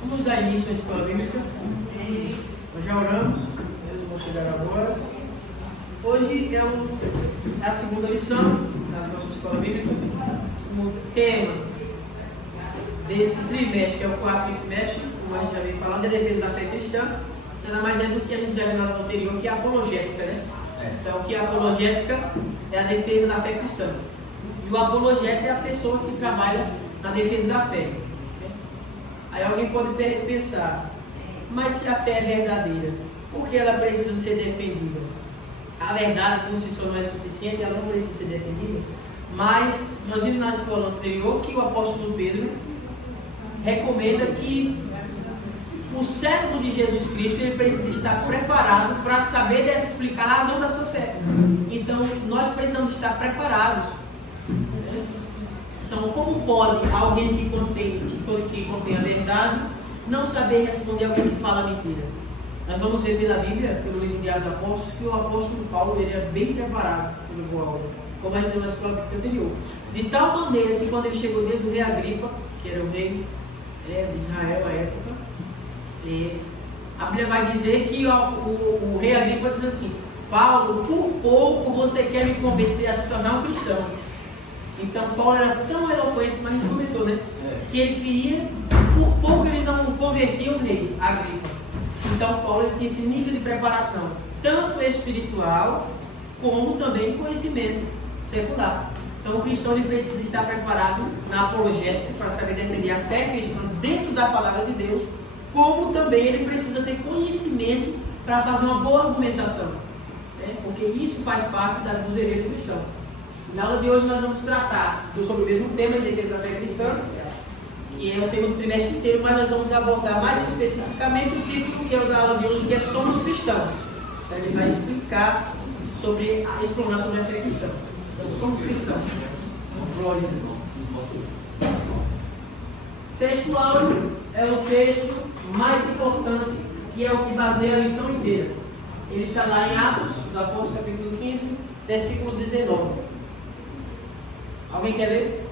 Vamos dar início à escola bíblica. Nós já oramos, eles vão chegar agora. Hoje é a segunda lição da nossa escola bíblica. O tema desse trimestre, que é o quarto trimestre, como a gente já vem falando, é a defesa da fé cristã. Nada mais é do que a gente já viu na aula anterior, que é a apologética, né? Então, o que é a apologética é a defesa da fé cristã. E o apologeta é a pessoa que trabalha na defesa da fé. Aí alguém pode pensar, mas se a fé é verdadeira, por que ela precisa ser defendida? A verdade por si só não é suficiente, ela não precisa ser defendida. Mas nós vimos na escola anterior que o apóstolo Pedro recomenda que o servo de Jesus Cristo ele precisa estar preparado para saber explicar a razão da sua fé. Então nós precisamos estar preparados. Então, como pode alguém que contém a verdade não saber responder a alguém que fala mentira? Nós vamos ver pela Bíblia, pelo livro de Atos Apóstolos, que o apóstolo Paulo ele é bem preparado para boa obra, como a gente viu na escola anterior. De tal maneira que quando ele chegou diante do rei Agripa, que era o rei de Israel à época, a Bíblia vai dizer que o rei Agripa diz assim: Paulo, por pouco você quer me convencer a se tornar um cristão. Então Paulo era tão eloquente, mas a gente comentou, né? Que ele queria, por pouco ele não convertia o rei Agripa. Então Paulo tinha esse nível de preparação, tanto espiritual, como também conhecimento secular. Então o cristão ele precisa estar preparado na apologética para saber defender a fé cristã dentro da palavra de Deus, como também ele precisa ter conhecimento para fazer uma boa argumentação, né? Porque isso faz parte do dever do cristão. Na aula de hoje nós vamos tratar sobre o mesmo tema, de defesa da fé cristã, que é o tema do trimestre inteiro, mas nós vamos abordar mais especificamente o título que é o da aula de hoje, que é Somos Cristãos. Então, ele vai explicar explorar sobre a fé cristã. Então, somos cristãos. Glória a Deus. Texto áureo é o texto mais importante, que é o que baseia a lição inteira. Ele está lá em Atos, dos Apóstolos, capítulo 15, versículo 19. Alguém quer ler?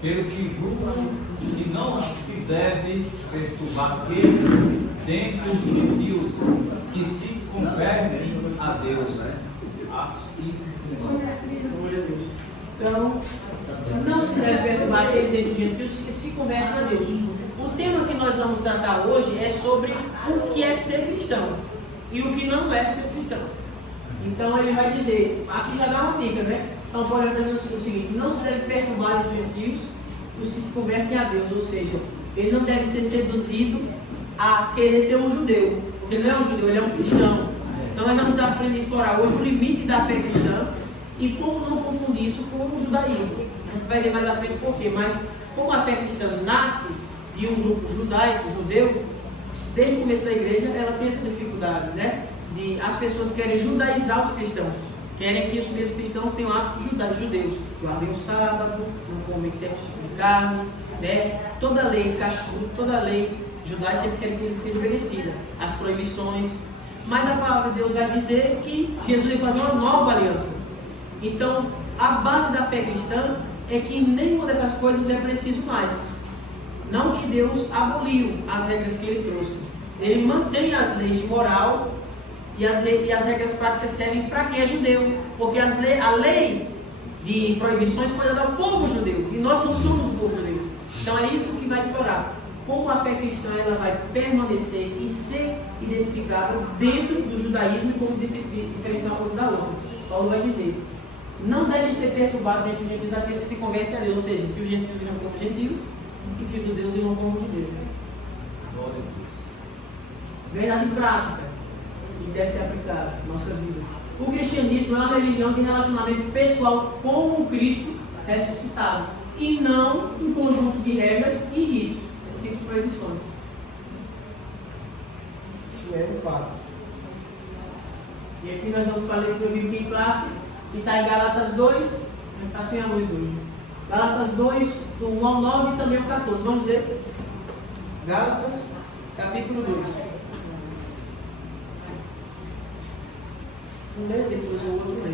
Pelo que julgam que não se deve perturbar aqueles dentre os gentios que se convertem a Deus. Atos 15, 19. Então, não se deve perturbar aqueles entre os gentios que se convertem a Deus. O tema que nós vamos tratar hoje é sobre o que é ser cristão e o que não é ser cristão. Então ele vai dizer, aqui já dá uma dica, né? Então Paulo está dizendo o seguinte: não se deve perturbar os gentios os que se convertem a Deus, ou seja, ele não deve ser seduzido a querer ser um judeu, porque ele não é um judeu, ele é um cristão. Então nós vamos aprender a explorar hoje o limite da fé cristã e como não confundir isso com o judaísmo. A gente vai ver mais à frente por quê, mas como a fé cristã nasce de um grupo judaico, judeu, desde o começo da igreja ela tem essa dificuldade, né? As pessoas querem judaizar os cristãos, querem que os mesmos cristãos tenham hábitos judeus, guardem o sábado, não comem certo tipo de carne, né? Toda a lei cachudo, toda a lei judaica eles querem que ele seja obedecida, as proibições. Mas a palavra de Deus vai dizer que Jesus vai fazer uma nova aliança. Então, a base da fé cristã é que nenhuma dessas coisas é preciso mais. Não que Deus aboliu as regras que ele trouxe. Ele mantém as leis de moral e as regras práticas servem para quem é judeu. Porque a lei de proibições foi dada ao povo judeu. E nós não somos o povo judeu. Então é isso que vai explorar. como a fé cristã ela vai permanecer e ser identificada dentro do judaísmo e como diferenciar uma coisa da outra. Paulo vai dizer, não deve ser perturbado dentro dos gentios aqueles que se convertem a Deus, ou seja, que os gentios virão como gentios e que os judeus virão como judeus. Glória a Deus. Verdade prática, que deve ser aplicada em nossas vidas. O cristianismo é uma religião de relacionamento pessoal com o Cristo ressuscitado e não um conjunto de regras e ritos, princípios e proibições. Isso é um fato. E aqui nós vamos para a leitura bíblica em classe, que está em Gálatas 2, está sem a luz hoje. Gálatas 2, do 1 ao 9 e também o 14. Vamos ler? Gálatas, capítulo 2. Um lê, depois o outro lê.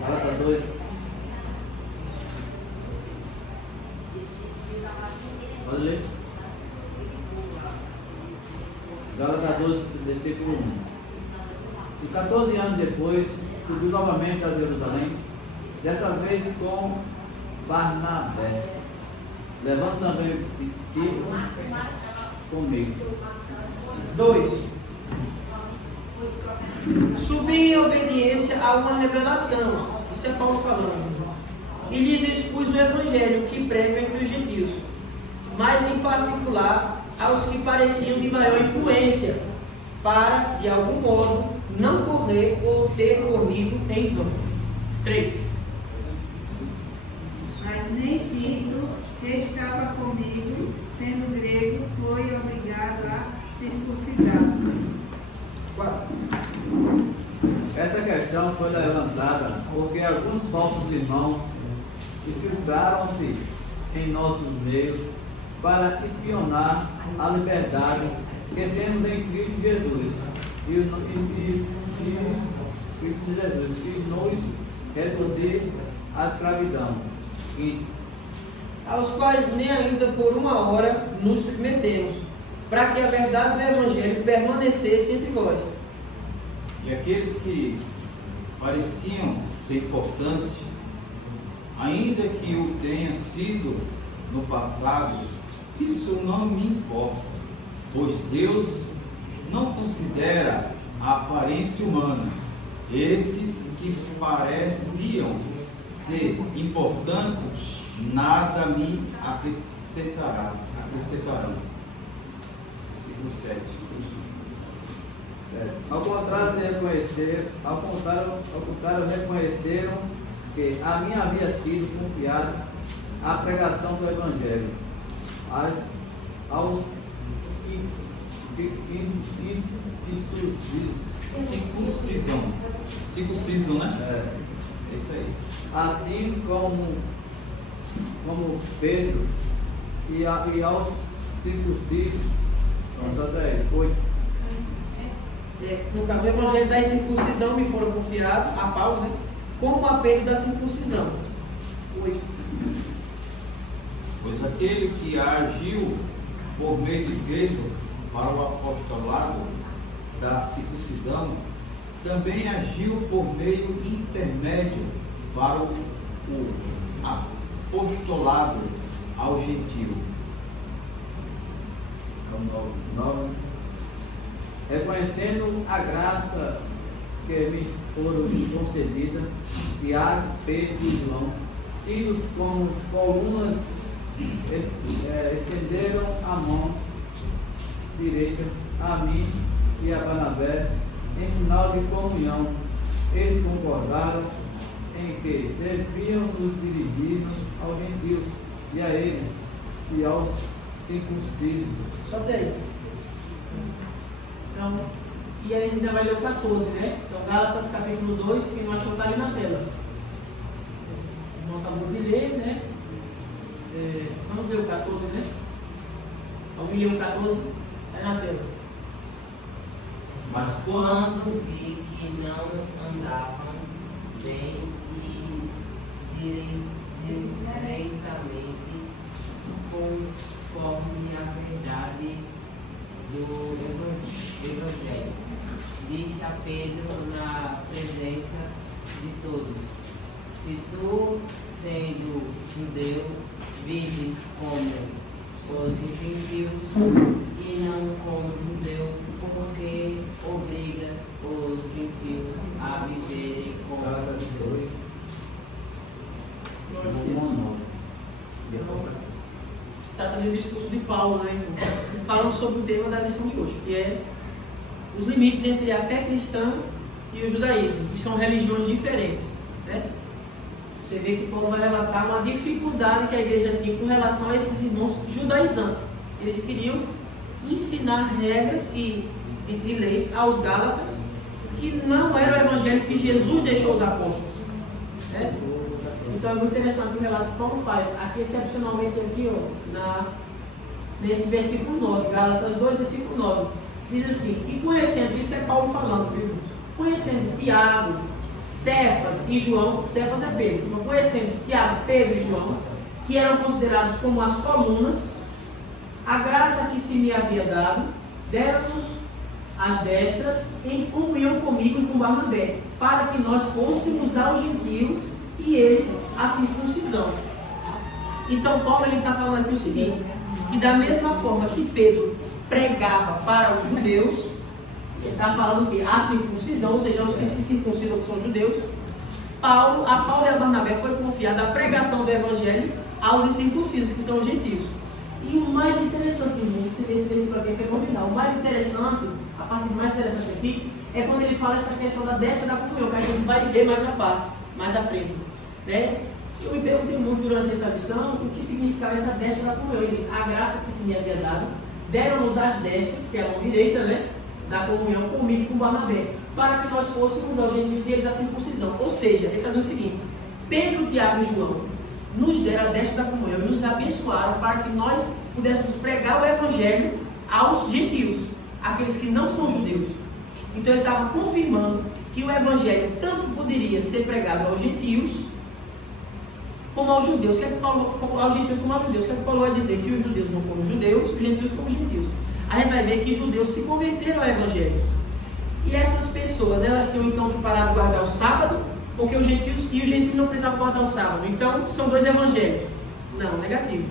Gálatas 2. Pode ler? Gálatas 2, versículo 1. E 14 anos depois, subiu novamente a Jerusalém, dessa vez com Barnabé, levando também Tito comigo. 2. Subi em obediência a uma revelação. Isso é Paulo falando. E lhes expus o evangelho que prego entre os gentios, mas em particular aos que pareciam de maior influência, para, de algum modo, não correr ou ter corrido em vão. 3. Mas nem Tito, que estava comigo, sendo grego, foi obrigado a circuncidar-se. 4. Essa questão foi levantada porque alguns falsos irmãos infiltraram-se em nossos meios para espionar a liberdade que temos em Cristo Jesus e nos reduzir à escravidão. E Aos quais nem ainda por uma hora nos submetemos, para que a verdade do evangelho permanecesse entre vós. E aqueles que pareciam ser importantes, ainda que o tenha sido no passado, isso não me importa, pois Deus não considera a aparência humana. Esses que pareciam ser importantes, nada me acrescentarão. Versículo 7. Ao contrário, reconheceram que a mim havia sido confiada a pregação do Evangelho aos Circuncisão, né? É isso aí. assim como Pedro e aos circuncisos. Vamos até 8. No caso, o evangelho da circuncisão me foram confiados a Paulo, né? Como o apelo da circuncisão. 8. Pois aquele que agiu por meio de Cristo para o apostolado da circuncisão, também agiu por meio intermédio para o apostolado ao gentio. 9. Reconhecendo a graça que me foram concedidas, Tiago, Pedro e João, tidos como colunas, estenderam a mão direita a mim e a Barnabé em sinal de comunhão. Eles concordaram em que deviam nos dirigir aos gentios e a eles e aos circuncisos. Só 10. Então, e aí ainda vai ler o 14, né? Então, Gálatas capítulo 2, quem não achou está ali na tela. O irmão acabou de ler, né? Vamos ler o 14, né? Alguém leu o 14? Está na tela. Mas quando vi que não andavam bem e diretamente conforme a verdade do Evangelho. Disse a Pedro na presença de todos: se tu, sendo judeu, vives como os gentios e não como judeu, porque obrigas os gentios a viverem como judeus. Se trata do discurso de Paulo, né? Falando sobre o tema da lição de hoje, que é os limites entre a fé cristã e o judaísmo, que são religiões diferentes, né? Você vê que Paulo vai relatar uma dificuldade que a igreja tinha com relação a esses irmãos judaizantes. Eles queriam ensinar regras e leis aos Gálatas que não era o evangelho que Jesus deixou aos apóstolos, né? Então é muito interessante o relato que Paulo faz, aqui excepcionalmente aqui, ó, nesse versículo 9, Gálatas 2, versículo 9, diz assim: e conhecendo, isso é Paulo falando, viu? Conhecendo Tiago, Cefas e João, Cefas é Pedro, então conhecendo Tiago, Pedro e João, que eram considerados como as colunas, a graça que se me havia dado, deram-nos as destras em comunhão comigo e com Barnabé, para que nós fôssemos aos gentios e eles a circuncisão. Então Paulo está falando aqui o seguinte, que da mesma forma que Pedro pregava para os judeus, ele está falando que a circuncisão, ou seja, os que se circuncidam que são judeus, a Paulo e a Barnabé foi confiada a pregação do evangelho aos incircuncisos, que são os gentios. E o mais interessante, gente, esse para quem foi fenomenal, o mais interessante, a parte mais interessante aqui, é quando ele fala essa questão da destra da comunhão, que a gente vai ver mais à frente, né? Eu me perguntei muito durante essa lição o que significava essa destra da comunhão. Ele diz: a graça que se me havia dado, deram-nos as destras, que é a mão direita, né, da comunhão comigo e com Barnabé, para que nós fôssemos aos gentios e eles a circuncisão. Ou seja, ele fazia o seguinte: Pedro, Tiago e João nos deram a destra da comunhão, nos abençoaram para que nós pudéssemos pregar o evangelho aos gentios, aqueles que não são judeus. Então ele estava confirmando que o evangelho tanto poderia ser pregado aos gentios como aos judeus. Aos gentios como aos judeus. O que é que Paulo vai dizer? Que os judeus não como judeus, os gentios como gentios. A gente vai ver que os judeus se converteram ao evangelho. E essas pessoas, elas tinham então que parar de guardar o sábado, porque os gentios não precisavam guardar o sábado. Então, são dois evangelhos. Não, negativo.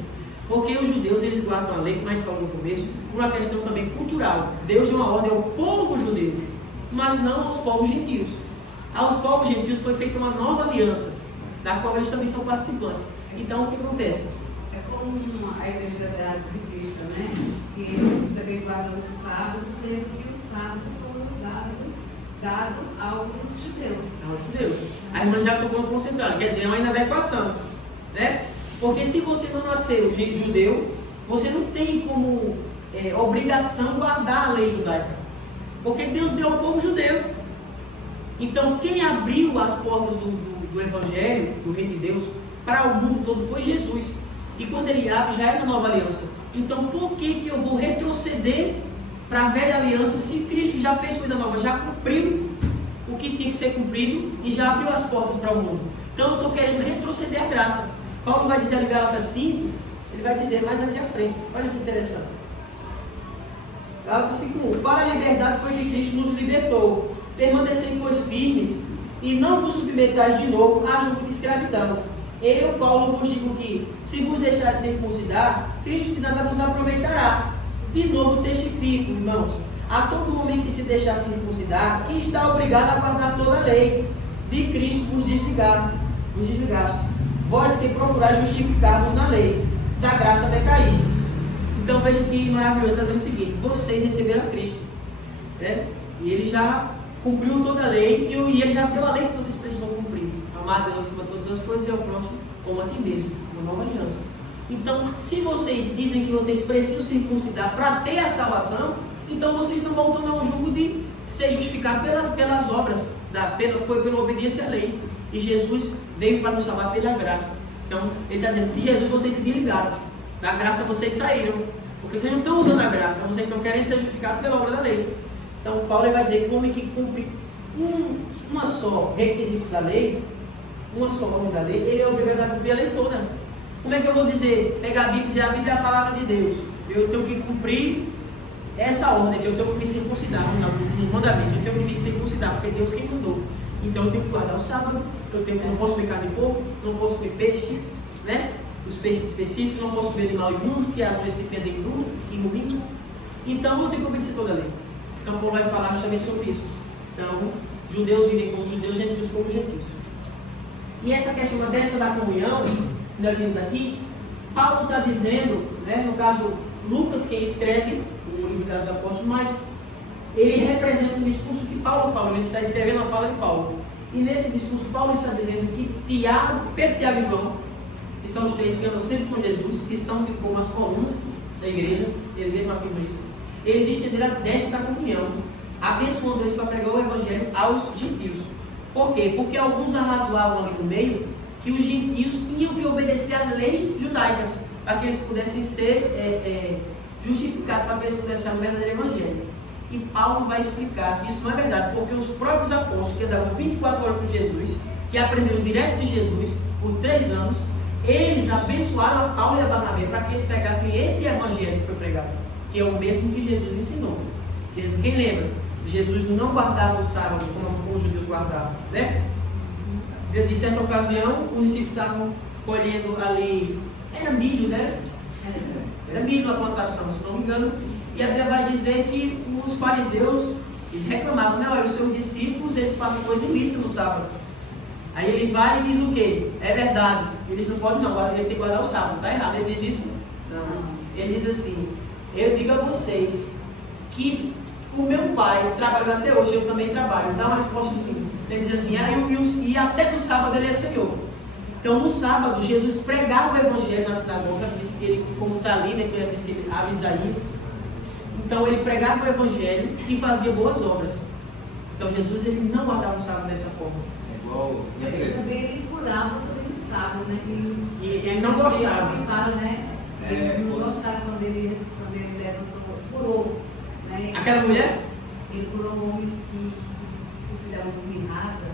Porque os judeus, eles guardam a lei, como a gente falou no começo, por uma questão também cultural. Deus deu uma ordem ao povo judeu, mas não aos povos gentios. Aos povos gentios foi feita uma nova aliança, da qual eles também são participantes. Então, o que acontece? É como a igreja da Cristo, né? Que eles também guardam o sábado, sendo que o sábado foi dado aos judeus. Aos judeus. A irmã já tocou no concentrado, quer dizer, é uma inadequação, né? Porque se você não nasceu judeu, você não tem como obrigação guardar a lei judaica. Porque Deus deu ao povo judeu. Então, quem abriu as portas do Evangelho, do Reino de Deus, para o mundo todo foi Jesus. E quando ele abre, já é na nova aliança. Então, por que eu vou retroceder para a velha aliança se Cristo já fez coisa nova, já cumpriu o que tinha que ser cumprido e já abriu as portas para o mundo? Então, eu estou querendo retroceder a graça. Paulo vai dizer em Gálatas 5, ele vai dizer mais aqui à frente. Olha que interessante. Gálatas 5:1. Para a liberdade foi que Cristo nos libertou. Permanecei, pois, firmes e não vos submetais de novo a jugo de escravidão. Eu, Paulo, vos digo que, se vos deixar de circuncidar, Cristo de nada vos aproveitará. De novo testifico, irmãos, a todo homem que se deixar circuncidar, que está obrigado a guardar toda a lei. De Cristo vos desligastes. Vós que procurais justificar-vos na lei, da graça decaístes. Então veja que maravilhoso, está dizendo o seguinte: vocês receberam a Cristo, né? E ele já cumpriu toda a lei, e ele já deu a lei que vocês precisam cumprir. Amar Deus acima de todas as coisas e ao próximo como a ti mesmo, uma nova aliança. Então, se vocês dizem que vocês precisam circuncidar para ter a salvação, então vocês estão voltando ao jugo de ser justificado pelas obras, pela obediência à lei. E Jesus veio para nos salvar pela graça. Então, ele está dizendo: de Jesus vocês se desligaram, da graça vocês saíram, porque vocês não estão usando a graça, vocês estão querendo ser justificados pela obra da lei. Então, Paulo vai dizer que o homem que cumpre uma só requisito da lei, uma só ordem da lei, ele é obrigado a cumprir a lei toda. Como é que eu vou dizer, pegar a Bíblia e dizer: a Bíblia é a palavra de Deus, eu tenho que cumprir essa ordem que eu tenho que me circuncidar, nos mandamentos, eu tenho que me circuncidar, porque é Deus quem mandou. Então eu tenho que guardar o sábado, não posso comer carne de porco, não posso comer peixe, né? Os peixes específicos, não posso comer animal imundo, que às vezes se perdem em ruído. Então eu tenho que obedecer toda a lei. Então Paulo vai falar justamente sobre isso. Então, judeus vivem como judeus, gentios como gentios. E essa questão dessa da comunhão, que nós vimos aqui, Paulo está dizendo, né, no caso, Lucas, quem escreve o livro dos Apóstolos, mas ele representa o discurso que Paulo falou, ele está escrevendo a fala de Paulo. E nesse discurso, Paulo está dizendo que Pedro, Tiago e João, que são os três que andam sempre com Jesus, que são como as colunas da igreja, ele mesmo afirma isso, eles estenderam desta comunhão, abençoando eles para pregar o evangelho aos gentios. Por quê? Porque alguns arrazoavam ali no meio que os gentios tinham que obedecer às leis judaicas para que eles pudessem ser justificados, para que eles pudessem ser o verdadeiro evangelho. E Paulo vai explicar que isso não é verdade, porque os próprios apóstolos que andavam 24 horas com Jesus, que aprenderam direto de Jesus por 3 anos, eles abençoaram a Paulo e a Barnabé para que eles pegassem esse evangelho que foi pregado, que é o mesmo que Jesus ensinou. Quem lembra? Jesus não guardava o sábado como os judeus guardavam, né? De certa ocasião, os discípulos estavam colhendo ali, era milho, né? Era milho na plantação, se não me engano. E até vai dizer que os fariseus eles reclamavam, não, os seus discípulos eles fazem coisa ilícita no sábado. Aí ele vai e diz o quê? É verdade, eles não podem não, eles têm que guardar o sábado, está errado. Ele diz isso? Não. Ele diz assim, eu digo a vocês que o meu pai trabalhou até hoje, eu também trabalho. Dá uma resposta assim. Ele diz assim, e até que o sábado ele é Senhor. Então no sábado, Jesus pregava o evangelho na sinagoga, diz que ele, como está ali, né, diz que ele abre Isaías. Então ele pregava o evangelho e fazia boas obras. Então Jesus ele não guardava o sábado dessa forma. É igual. Também ele curava também no sábado, né? E ele não gostava. Né? Ele não gostava quando ele levantou, curou. Né? Aquela mulher? Ele curou um homem se der uma mirrada.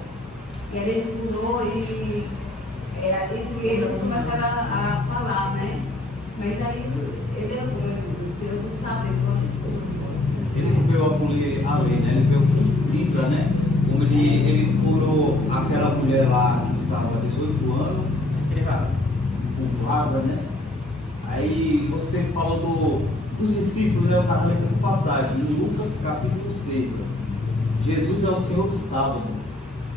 E aí ele curou e entre eles começaram a falar, né? Mas aí ele é o Senhor do sábado. Ele não veio abolir a lei, né? Ele veio cumprida, né? Como ele curou aquela mulher lá que estava há 18 anos, curvada, né? Aí você falou dos discípulos, né? Eu estava lendo essa passagem, em Lucas capítulo 6. Jesus é o Senhor do sábado,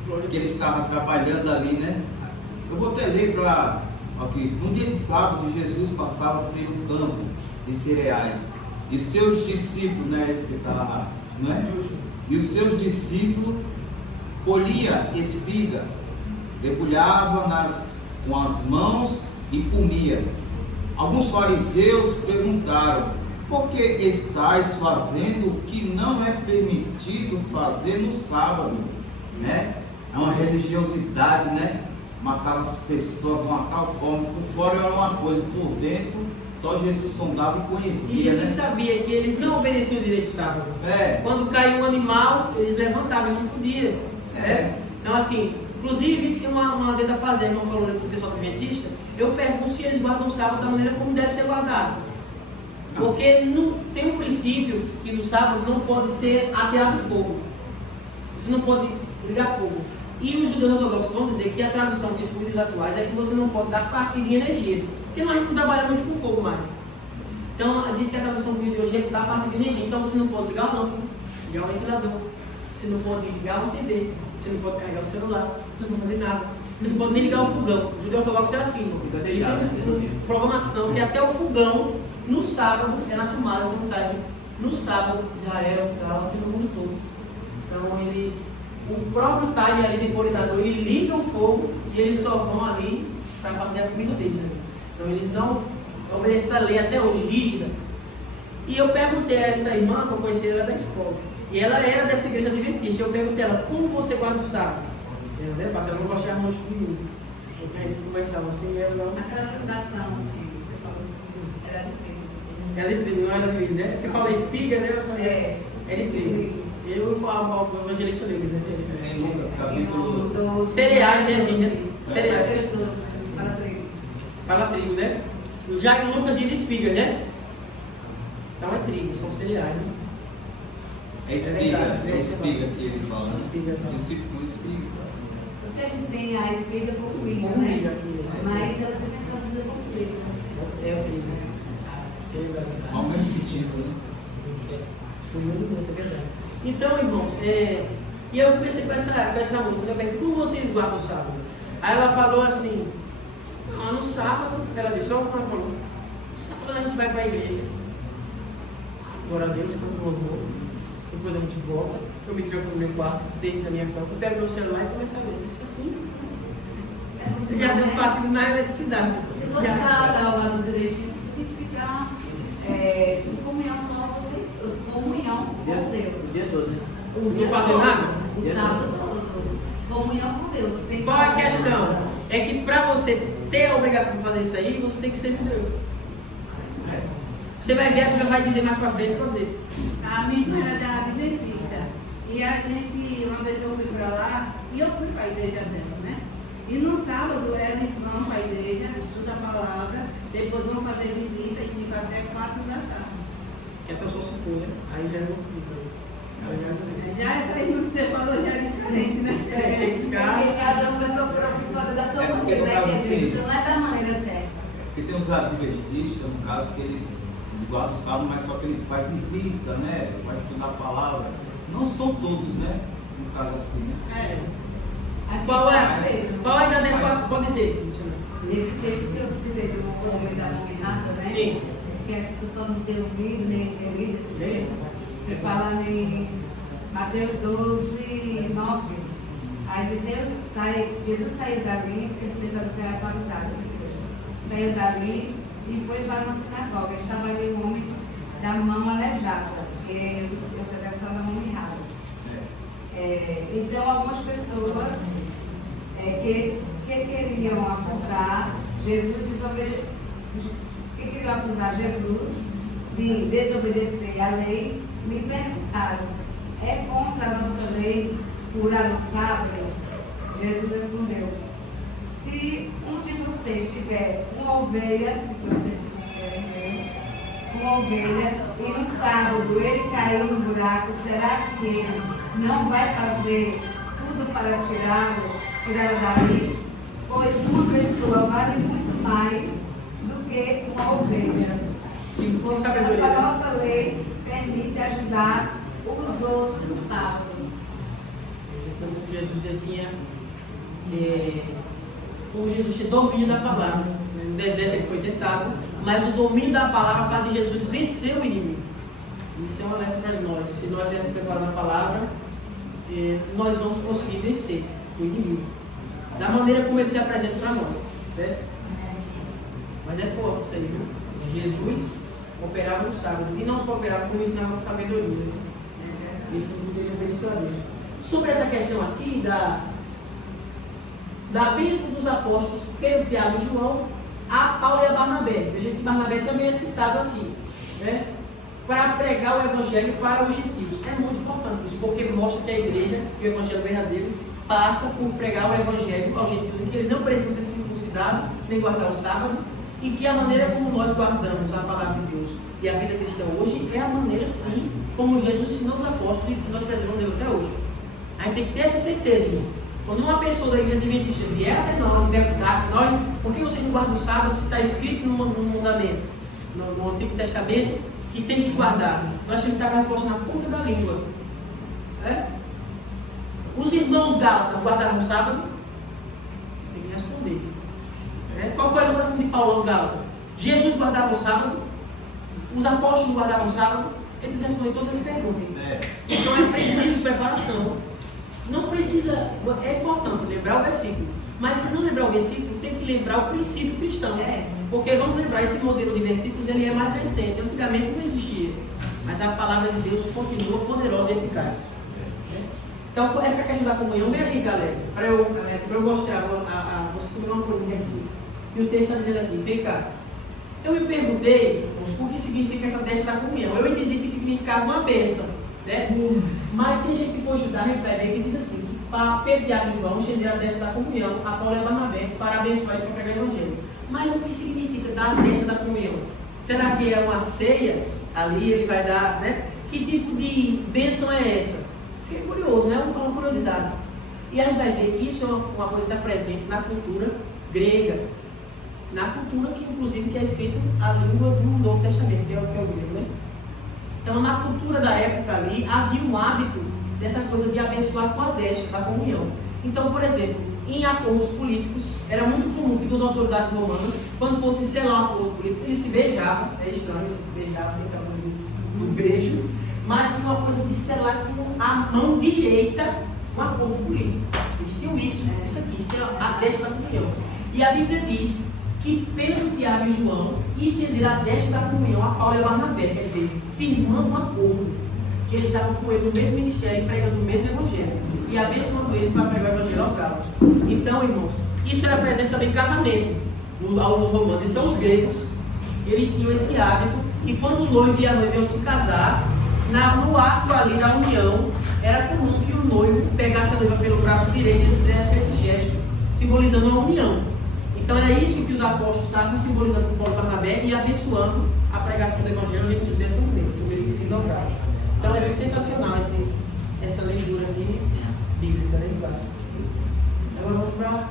porque ele estava trabalhando ali, né? Eu vou até ler para aqui. Um dia de sábado, Jesus passava pelo campo de cereais. E seus discípulos, né? Esse que está lá, não é? E os seus discípulos colhia espiga, debulhava com as mãos e comia. Alguns fariseus perguntaram: por que estáis fazendo o que não é permitido fazer no sábado? Né? É uma religiosidade, né? Matar as pessoas de uma tal forma, por fora era uma coisa, por dentro só Jesus sondava e conhecia. E Jesus né? sabia que eles não obedeciam o direito de sábado. Quando caiu um animal, eles levantavam e não podiam. Então assim, inclusive tem uma dentro da fazenda, não falou com o pessoal do Adventista, eu pergunto se eles guardam o sábado da maneira como deve ser guardado. Porque tem um princípio que no sábado não pode ser ateado fogo. Você não pode ligar fogo. E os judeus ortodoxos vão dizer que a tradução dos estudos atuais é que você não pode dar partida de energia. Porque nós não trabalhamos muito com fogo mais. Então diz que a tradução de hoje é que dá partida de energia. Então você não pode ligar a lâmpada, ligar o ventilador. Você não pode ligar uma TV. Você não pode carregar o celular. Você não pode fazer nada. Você não pode nem ligar o fogão. O judeu ortodoxo é assim. Ele tem programação que até o fogão no sábado é na tomada do time. No sábado, Israel, todo mundo todo. Então o próprio time ali temporizador, ele liga o fogo e eles só vão ali para fazer a comida deles. Né? Então eles não obedecem essa lei até hoje, rígida. E eu perguntei a essa irmã, que eu conheci ela da escola, e ela era dessa igreja adventista. Eu perguntei a ela, como você guarda o sábado? Ela não gostava muito comigo. A gente conversava assim, eu não. Aquela fundação que você falou, era de trigo. Era de trigo, não era de milho, né? Porque fala espiga, né? É de trigo. Eu e o evangelista livre, né? Em Lucas capítulo cereais, né? Cereais. Para trigo. Fala trigo, né? Já em Lucas diz espiga, né? Então é trigo, são cereais, né? É espiga, é espiga que ele fala. Né? Espiga, não. Discípulo com espiga. Porque a gente tem a espiga com milho, Com milho né? aqui, né? Mas ela também traduzida com trigo. É o trigo. Ao mesmo sentido, né? Foi muito, é verdade. Então, irmãos, e eu comecei com essa moça, né? Como vocês guardam o sábado? Aí ela falou assim, no sábado, ela disse, ela falou, sábado a gente vai para a igreja. Glória a Deus, quando eu vou. Depois a gente volta, eu me tranco no meu quarto, deito na minha cama, pego meu celular e começo a ler. Isso assim, você já deu um passo na eletricidade. Se você para dar o lado direitinho, você tem que ficar em comunhão só você, comunhão com O Deus. dia todo, né? O dia Não fazer todo, nada? O sábado todo. Comunhão com Deus. Sem Qual é a fazer questão? nada. É que para você ter a obrigação de fazer isso aí, você tem que ser judeu. Você vai ver, você vai dizer mais para frente, pode dizer. A minha irmã era da Adventista. E a gente, uma vez eu fui para lá, e eu fui para a igreja dela, né? E no sábado eles vão para a igreja, estudam a palavra, depois vão fazer visita e ficam até 4 da tarde. Que a pessoa se põe, né? Aí já é muito diferente. Já essa irmã que você falou já é diferente, né? Chega de casa. Porque cada um vai procurar o que fazer da sua É porque maneira, no caso né? assim- Então não é da maneira certa. Porque tem uns adventistas, no caso, que eles guardam o sábado, mas só que ele faz visita, né? Vai estudar a palavra. Não são todos, né? No caso assim, né? Aqui Qual sabe é? mesmo. Qual ainda adequação? Pode dizer. Esse texto que eu citei do homem da mão errada, né? Sim. Que as pessoas podem ter ouvido, nem ter lido esse texto, que fala em Mateus 12, 9. Aí Jesus saiu dali, porque esse texto é atualizado. Saiu dali e foi para uma sinagoga. Estava ali um homem da mão aleijada, que é outra versão da mão errada. Então, algumas pessoas que queriam acusar Jesus que queriam acusar Jesus de desobedecer à lei, me perguntaram: é contra a nossa lei curar no sábado? Jesus respondeu: se um de vocês tiver uma ovelha, e no sábado ele cair no buraco, será que ele não vai fazer tudo para tirá-la dali? Pois uma pessoa vale muito mais do que uma ovelha. Com sabedoria. A nossa lei permite ajudar os outros no sábado. Então, Jesus já tinha, como Jesus tinha domínio da palavra. No deserto ele foi tentado, mas o domínio da palavra faz Jesus vencer o inimigo. Isso é um alerta para nós. Se nós estivermos preparando a palavra, nós vamos conseguir vencer o inimigo. Da maneira como ele se apresenta para nós. Certo? Mas é forte isso aí, viu? Jesus operava no sábado. E não só operava, como ensinava com sabedoria. Né? Ele poderia obedecer a Deus. Sobre essa questão aqui da bênção dos apóstolos, Pedro, Tiago e João, a Paulo e a Barnabé. Veja que Barnabé também é citado aqui, né? Para pregar o evangelho para os gentios. É muito importante isso, porque mostra que a igreja, que o evangelho verdadeiro, passa por pregar o evangelho aos gentios, em que eles não precisam ser circuncidados, nem guardar o sábado, e que a maneira como nós guardamos a palavra de Deus e a vida cristã hoje é a maneira, sim, como Jesus ensinou os apóstolos e que nós precisamos até hoje. A gente tem que ter essa certeza, irmão. Quando uma pessoa da igreja adventista vier até nós, perguntar nós, por que você não guarda o sábado se está escrito no mandamento, no Antigo Testamento, que tem que guardar? Nós temos que estar com a resposta na ponta da língua. Os irmãos Gálatas guardaram o sábado? Tem que responder. Qual foi a oração de Paulo aos Gálatas? Jesus guardava o sábado? Os apóstolos guardavam o sábado? Eles respondem todas as perguntas. Então é preciso preparação. Não precisa, é importante lembrar o versículo, mas se não lembrar o versículo, tem que lembrar o princípio cristão. Porque vamos lembrar, esse modelo de versículos ele é mais recente, antigamente não existia, mas a palavra de Deus continua poderosa e eficaz. Então, essa questão da comunhão, vem aqui, galera, para eu mostrar, você comer uma coisinha aqui, e o texto está dizendo aqui, vem cá. Eu me perguntei o que significa essa destra da comunhão. Eu entendi que significava uma bênção, né? Mas se a gente for estudar, a gente vai ver que diz assim, que para Pedro, Tiago e João estenderam a destra da comunhão, a Paulo e a Barnabé, para abençoar e para pregar o evangelho. Mas o que significa dar a destra da comunhão? Será que é uma ceia ali, ele vai dar, né? Que tipo de bênção é essa? Fiquei curioso, né? Uma curiosidade. E a gente vai ver que isso é uma coisa que está presente na cultura grega. Na cultura que, inclusive, que é escrita a língua do Novo Testamento, que é o grego, né? Então, na cultura da época ali, havia um hábito dessa coisa de abençoar com a destra, da comunhão. Então, por exemplo, em acordos políticos, era muito comum que as autoridades romanas, quando fossem selar um acordo político, eles se beijavam. É estranho, se beijavam, tem aquela coisa do beijo, mas tinha uma coisa de selar com a mão direita um acordo político. Eles tinham isso aqui, isso é a destra da comunhão. E a Bíblia diz que Pedro, Tiago e João estenderam a destra da comunhão a Paulo e a Barnabé, quer dizer, firmando um acordo, que eles estavam com ele no mesmo ministério, pregando o mesmo evangelho, e abençoando eles para pregar o evangelho aos galos. Então, irmãos, isso era presente também em casamento, aos romanos. Então, os gregos, eles tinham esse hábito, que quando o noivo e a noiva iam se casar, no ato ali da união, era comum que o noivo pegasse a noiva pelo braço direito e eles fizessem esse gesto, simbolizando a união. Então era isso que os apóstolos estavam simbolizando com Paulo e Barnabé e abençoando a pregação do Evangelho dessa maneira, que ele ensina aos galos. Então é sensacional essa leitura aqui bíblica, né? Agora vamos para a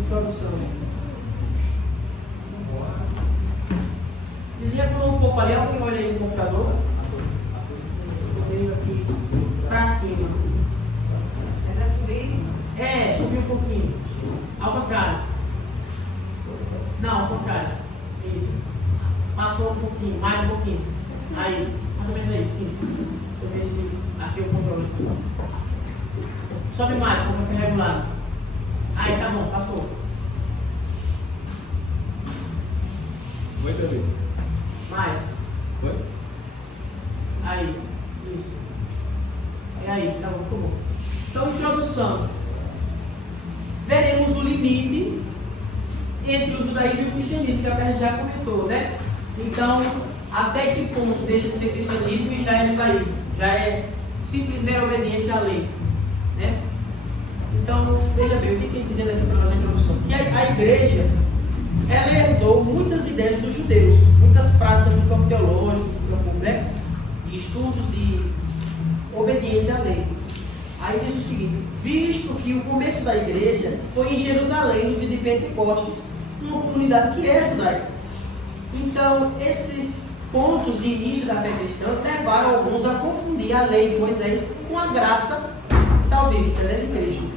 introdução. Dizia um pouco ali, alguém olha aí no computador? Eu venho aqui para cima. É para subir? É, subiu um pouquinho. Ao contrário. Não, ao contrário. Isso. Passou um pouquinho, mais um pouquinho. Aí, mais ou menos aí, sim. Deixa eu ver se aqui é o controle. Sobe mais, como foi regulado. Aí, tá bom, passou. Muito bem. Mais. Foi? Aí, isso. É aí, tá bom, ficou bom. Então, introdução. Veremos o limite entre o judaísmo e o cristianismo, que a gente já comentou, né? Então, até que ponto deixa de ser cristianismo e já é judaísmo? Já é simples mera obediência à lei, né? Então, veja bem, o que tem dizendo aqui para nós na introdução? Que a igreja, ela herdou muitas ideias dos judeus, muitas práticas do campo teológico, do campo, né? De estudos de obediência à lei. Aí diz o seguinte: visto que o começo da igreja foi em Jerusalém, no dia de Pentecostes, uma comunidade que é judaica. Então, esses pontos de início da fé cristã levaram alguns a confundir a lei de Moisés com a graça salvífica, né, de Cristo.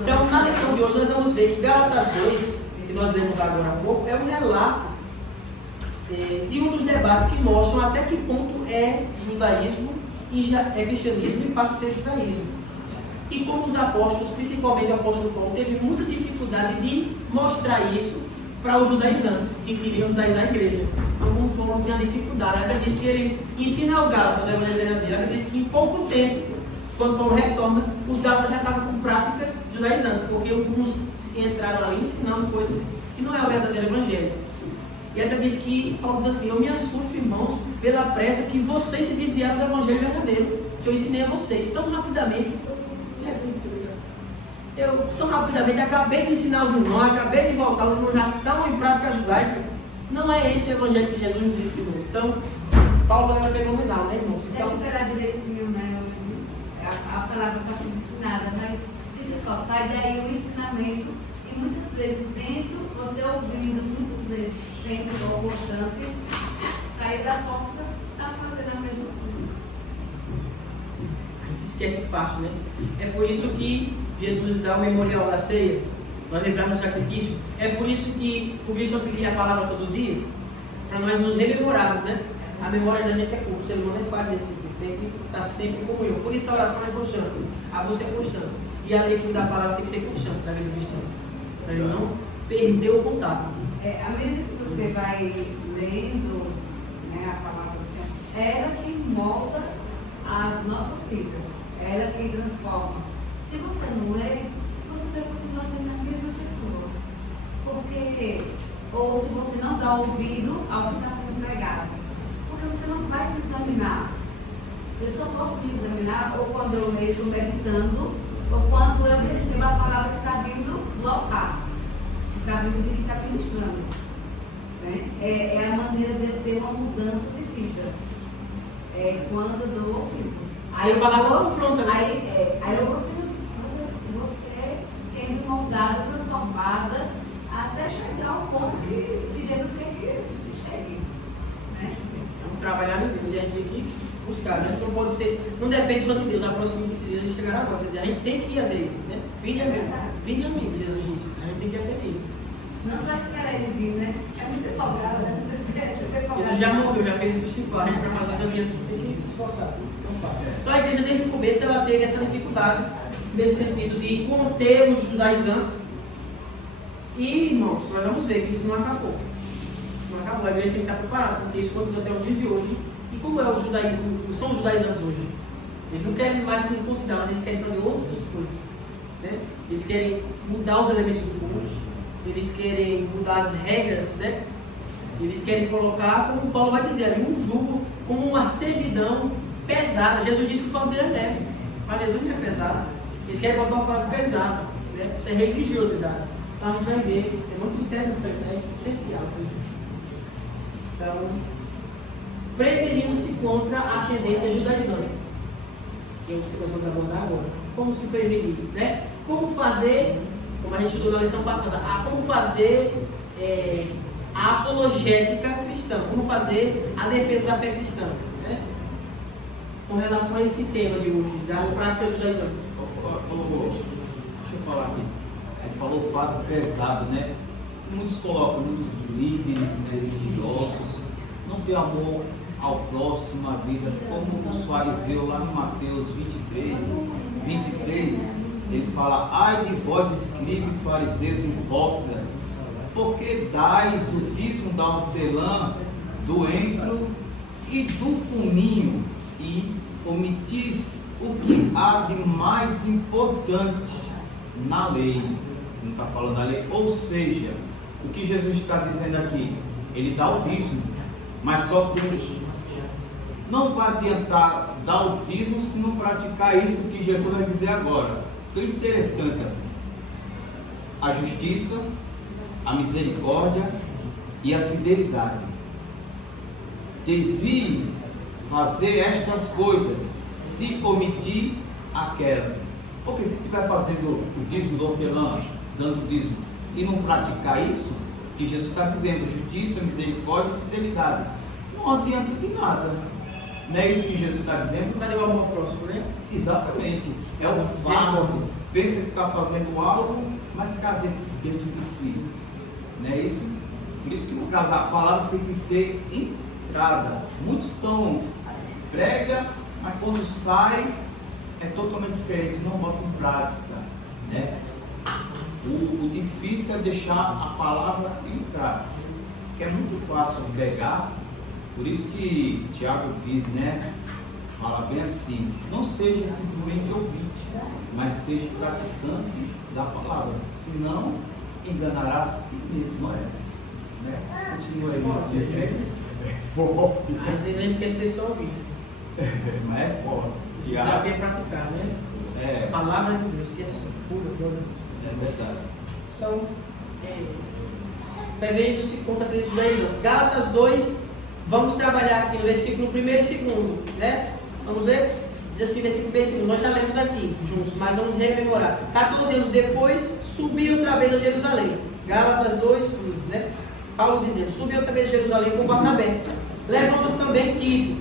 Então, na lição de hoje, nós vamos ver que Gálatas 2, que nós lemos agora há pouco, é um relato de um dos debates que mostram até que ponto é judaísmo e é cristianismo e passa a ser judaísmo. E como os apóstolos, principalmente o apóstolo Paulo, teve muita dificuldade de mostrar isso para os judaizantes, que queriam judaizar a igreja. Então, como Paulo tinha dificuldade, ele disse que ele ensina aos Gálatas, o evangelho verdadeiro, ele disse que em pouco tempo, quando Paulo retorna, os Gálatas já estavam com práticas judaizantes, porque alguns entraram ali ensinando coisas que não é o verdadeiro evangelho. E ele disse que, Paulo diz assim: eu me assusto, irmãos, pela pressa que vocês se desviaram do evangelho verdadeiro, que eu ensinei a vocês tão rapidamente. Eu tão rapidamente acabei de ensinar os irmãos, acabei de voltar, os irmãos já estão em prática judaica. Não é esse o evangelho que Jesus nos ensinou. Então, Paulo é fenomenal, né, irmãos? Deixa eu esperar direitinho, né? A palavra está sendo ensinada, mas deixa só, sai daí o ensinamento e muitas vezes dentro, você ouvindo, muitas vezes sempre ou constante, sair da porta, está fazendo a mesma coisa. A gente esquece fácil, né? É por isso que Jesus dá o memorial da ceia, nós lembrarmos do sacrifício. É por isso que o Cristo pedia a palavra todo dia, para nós nos rememorarmos, né? A memória da gente é curta, o ser humano é falho nesse sentido, tem que estar sempre como eu. Por isso a oração é constante, a busca é constante. E a leitura da palavra tem que ser constante para a vida do cristão, para ele não perder o contato. À medida que você vai lendo, né, a palavra do Senhor, é ela quem molda as nossas vidas, é ela quem transforma. Se você não lê, você vai continuar sendo a mesma pessoa. Porque, ou se você não dá ouvido ao que está sendo pregado. Porque você não vai se examinar. Eu só posso me examinar ou quando eu leio, estou meditando, ou quando eu recebo a palavra que está vindo do altar, que está vindo de quem está ministrando. Né? É a maneira de ter uma mudança de vida. quando do filho. Aí a palavra confronta, né? Aí você sendo moldada, transformada, até chegar ao ponto que Jesus quer que a gente chegue. Né? Vamos trabalhar no Deus, e a gente tem que buscar, né? Não pode ser, não depende só de Deus, aproxime-se de Deus e chegará a nós. Quer dizer, a gente tem que ir a Deus, né? Vinde a mim, Jesus disse. A gente tem que ir até Ele. Não só esperar ele vir, né? É muito empolgado, né? Jesus já morreu, já fez o principal, a gente vai fazer também assim, sem que se esforçar. Então a igreja desde o começo ela teve essa dificuldade, nesse sentido de conter os judaizantes. E, irmãos, nós vamos ver que isso não acabou. Isso não acabou, a igreja tem que estar preparada, porque isso continua até o dia de hoje. E como é o judaísmo, são os judaizantes hoje? Eles não querem mais se considerar, mas eles querem fazer outras coisas. Né? Eles querem mudar os elementos do culto. Eles querem mudar as regras, né? Eles querem colocar, como Paulo vai dizer ali, um jugo como uma servidão pesada. Jesus disse que o fardo dele é leve, mas Jesus não é pesado. Eles querem botar uma frase pesada, né? Isso é religiosidade. Então a gente vai ver, isso é muito interessante, isso é essencial. Então, prevenindo-se contra a tendência judaizante, que é o que nós vamos abordar agora. Como se prevenir, né? Como fazer, como a gente estudou na lição passada, como fazer a apologética cristã, como fazer a defesa da fé cristã, né? Com relação a esse tema de hoje, das práticas judaizantes. Deixa eu falar aqui. Ele falou o fato pesado, né? Muitos colocam, muitos líderes, né, religiosos, não tem amor ao próximo, à vida, como os fariseus lá no Mateus 23, ele fala: ai de vós, escribas e fariseus hipócritas, porque dais o dízimo da hortelã, do entro e do cominho, e omitis o que há de mais importante na lei. Não está falando da lei, ou seja, o que Jesus está dizendo aqui, ele dá o dízimo, mas só que não vai adiantar dar o dízimo se não praticar isso que Jesus vai dizer agora. Então, interessante, a justiça, a misericórdia e a fidelidade. Desvie fazer estas coisas, se omitir aquelas. Porque se estiver fazendo o dízimo do hortelã, dando o dízimo, e não praticar isso, que Jesus está dizendo, justiça, misericórdia e fidelidade, não adianta de nada. Não é isso que Jesus está dizendo? Cadê o amor próximo, né? Exatamente. É o fardo. Pensa que está fazendo algo, mas cadê dentro de si? Não é isso? Por isso que no caso a palavra tem que ser entrada. Muitos estão prega, mas quando sai é totalmente diferente, não bota em prática, né? O difícil é deixar a palavra entrar, que é muito fácil pregar. Por isso que Tiago diz, né? Fala bem assim: não seja simplesmente ouvinte, mas seja praticante da palavra, senão enganará a si mesmo. Né? Continua aí, é forte. Às vezes a gente quer ser só ouvinte. Mas é forte. Já Tiago, quer praticar, né? é, A palavra de Deus, que é pura, glória a Deus. é verdade. Então, prevendo-se contra a judaísmo. Gálatas 2, vamos trabalhar aqui no versículo 1 e 2, né? Vamos ler? Diz assim, versículo 1, nós já lemos aqui juntos, mas vamos rememorar. 14 anos depois, subiu outra vez a Jerusalém. Gálatas 2, né? Paulo dizendo, subiu outra vez a Jerusalém com Barnabé, levando também Tito.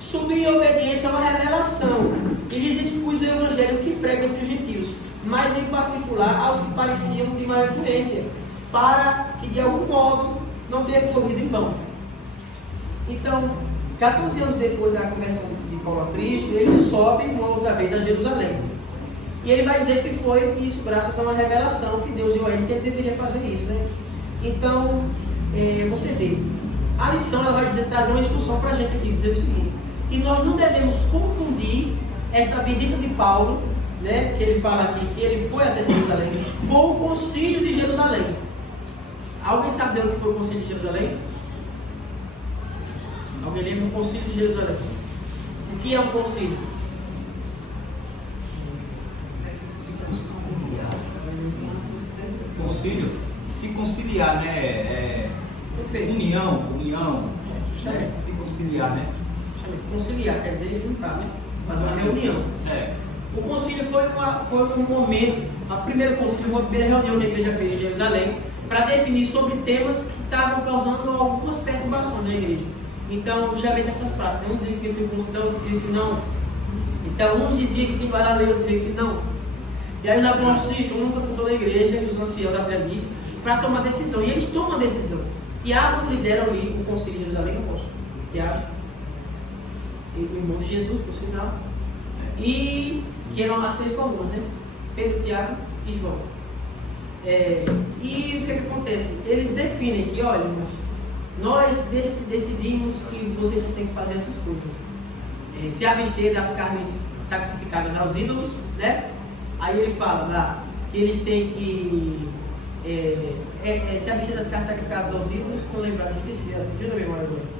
Subi em obediência a uma revelação e lhes expus o evangelho que prega entre os gentios, mas em particular aos que pareciam de maior influência, para que de algum modo não tenha corrido em vão. Então, 14 anos depois da conversão de Paulo a Cristo, ele sobe uma outra vez a Jerusalém. E ele vai dizer que foi isso graças a uma revelação que Deus deu a ele, que ele deveria fazer isso, né? Então, você vê, a lição ela vai trazer uma instrução para a gente aqui, dizer o seguinte: que nós não devemos confundir essa visita de Paulo, né, que ele fala aqui, que ele foi até Jerusalém, com o concílio de Jerusalém. Alguém sabe dizer o que foi o concílio de Jerusalém? Alguém lembra o concílio de Jerusalém? O que é um concílio? Concílio, se conciliar, né? Perfeito. União, né? Se conciliar, né? justamente conciliar, quer dizer, juntar, né? Fazer uma reunião. O concílio foi um momento, o primeiro concílio, uma primeira reunião que a igreja fez em Jerusalém, para definir sobre temas que estavam causando algumas perturbações na igreja. Então, geralmente essas práticas, uns diziam que circuncidão, outros diziam que não. Então, uns diziam que tem que guardar a lei, outros diziam que não. E aí os apóstolos se juntam com toda a igreja e os anciãos da aprendiz para tomar decisão. E eles tomam a decisão. Tiago lidera ali o concílio de Jerusalém, apóstolo. Tiago, irmão de Jesus, por sinal. E que eram as 6 colunas, né? Pedro, Tiago e João. E o que acontece? Eles definem que, olha, irmãos, nós decidimos que vocês têm que fazer essas coisas. Se abster das carnes sacrificadas aos ídolos, né? Aí ele fala lá que eles têm que se abster das carnes sacrificadas aos ídolos, não lembrar, esqueci, fugiu da memória agora.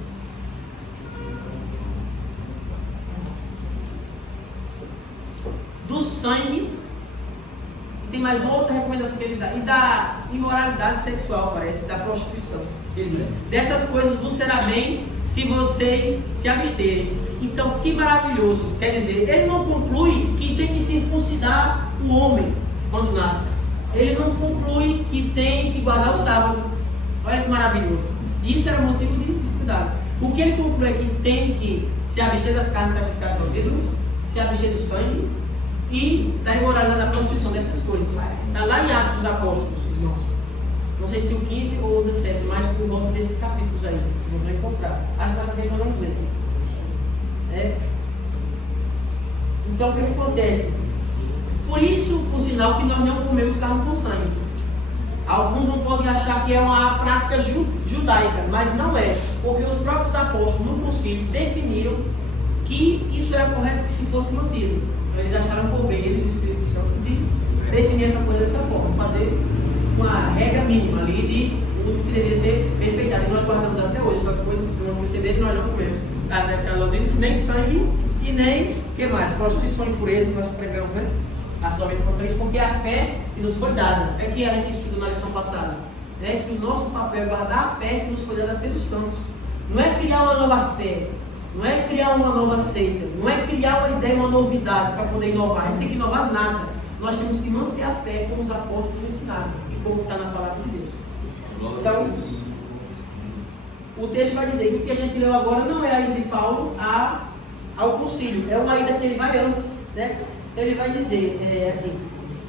Do sangue, tem mais uma outra recomendação que ele dá, e da imoralidade sexual, parece, da prostituição. Ele diz: dessas coisas vos será bem se vocês se absterem. Então, que maravilhoso! Quer dizer, ele não conclui que tem que circuncidar o homem quando nasce. Ele não conclui que tem que guardar o sábado. Olha que maravilhoso! Isso era motivo de dificuldade. O que ele conclui é que tem que se abster das carnes sacrificadas aos ídolos, se abster do sangue e da imoralidade da prostituição, dessas coisas. Está lá em Atos dos Apóstolos, irmãos. Não sei se o 15 ou o 17, mas por volta desses capítulos aí. Não vou encontrar. Acho que nós também vamos ler. Então o que acontece? Por isso, por sinal, que nós não comemos carne com sangue. Alguns não podem achar que é uma prática judaica, mas não é. Porque os próprios apóstolos no concílio definiram que isso era correto que se fosse mantido. Eles acharam por bem, eles, o Espírito Santo, de definir essa coisa dessa forma, fazer uma regra mínima ali de uso que deveria ser respeitado. E nós guardamos até hoje essas coisas, se não perceberem, nós não comemos. Nem sangue e nem, o que mais? Prostituição e impureza que nós pregamos, né? Atualmente contra isso, porque a fé que nos foi dada, é que a gente estudou na lição passada, né? Que o nosso papel é guardar a fé que nos foi dada pelos santos. Não é criar uma nova fé, não é criar uma nova seita, não é criar uma ideia, uma novidade para poder inovar. A gente tem que inovar nada. Nós temos que manter a fé como os apóstolos ensinaram e como está na palavra de Deus. Então, o texto vai dizer que o que a gente leu agora não é a ida de Paulo ao concílio, é uma ida que ele vai antes, né? Ele vai dizer aqui,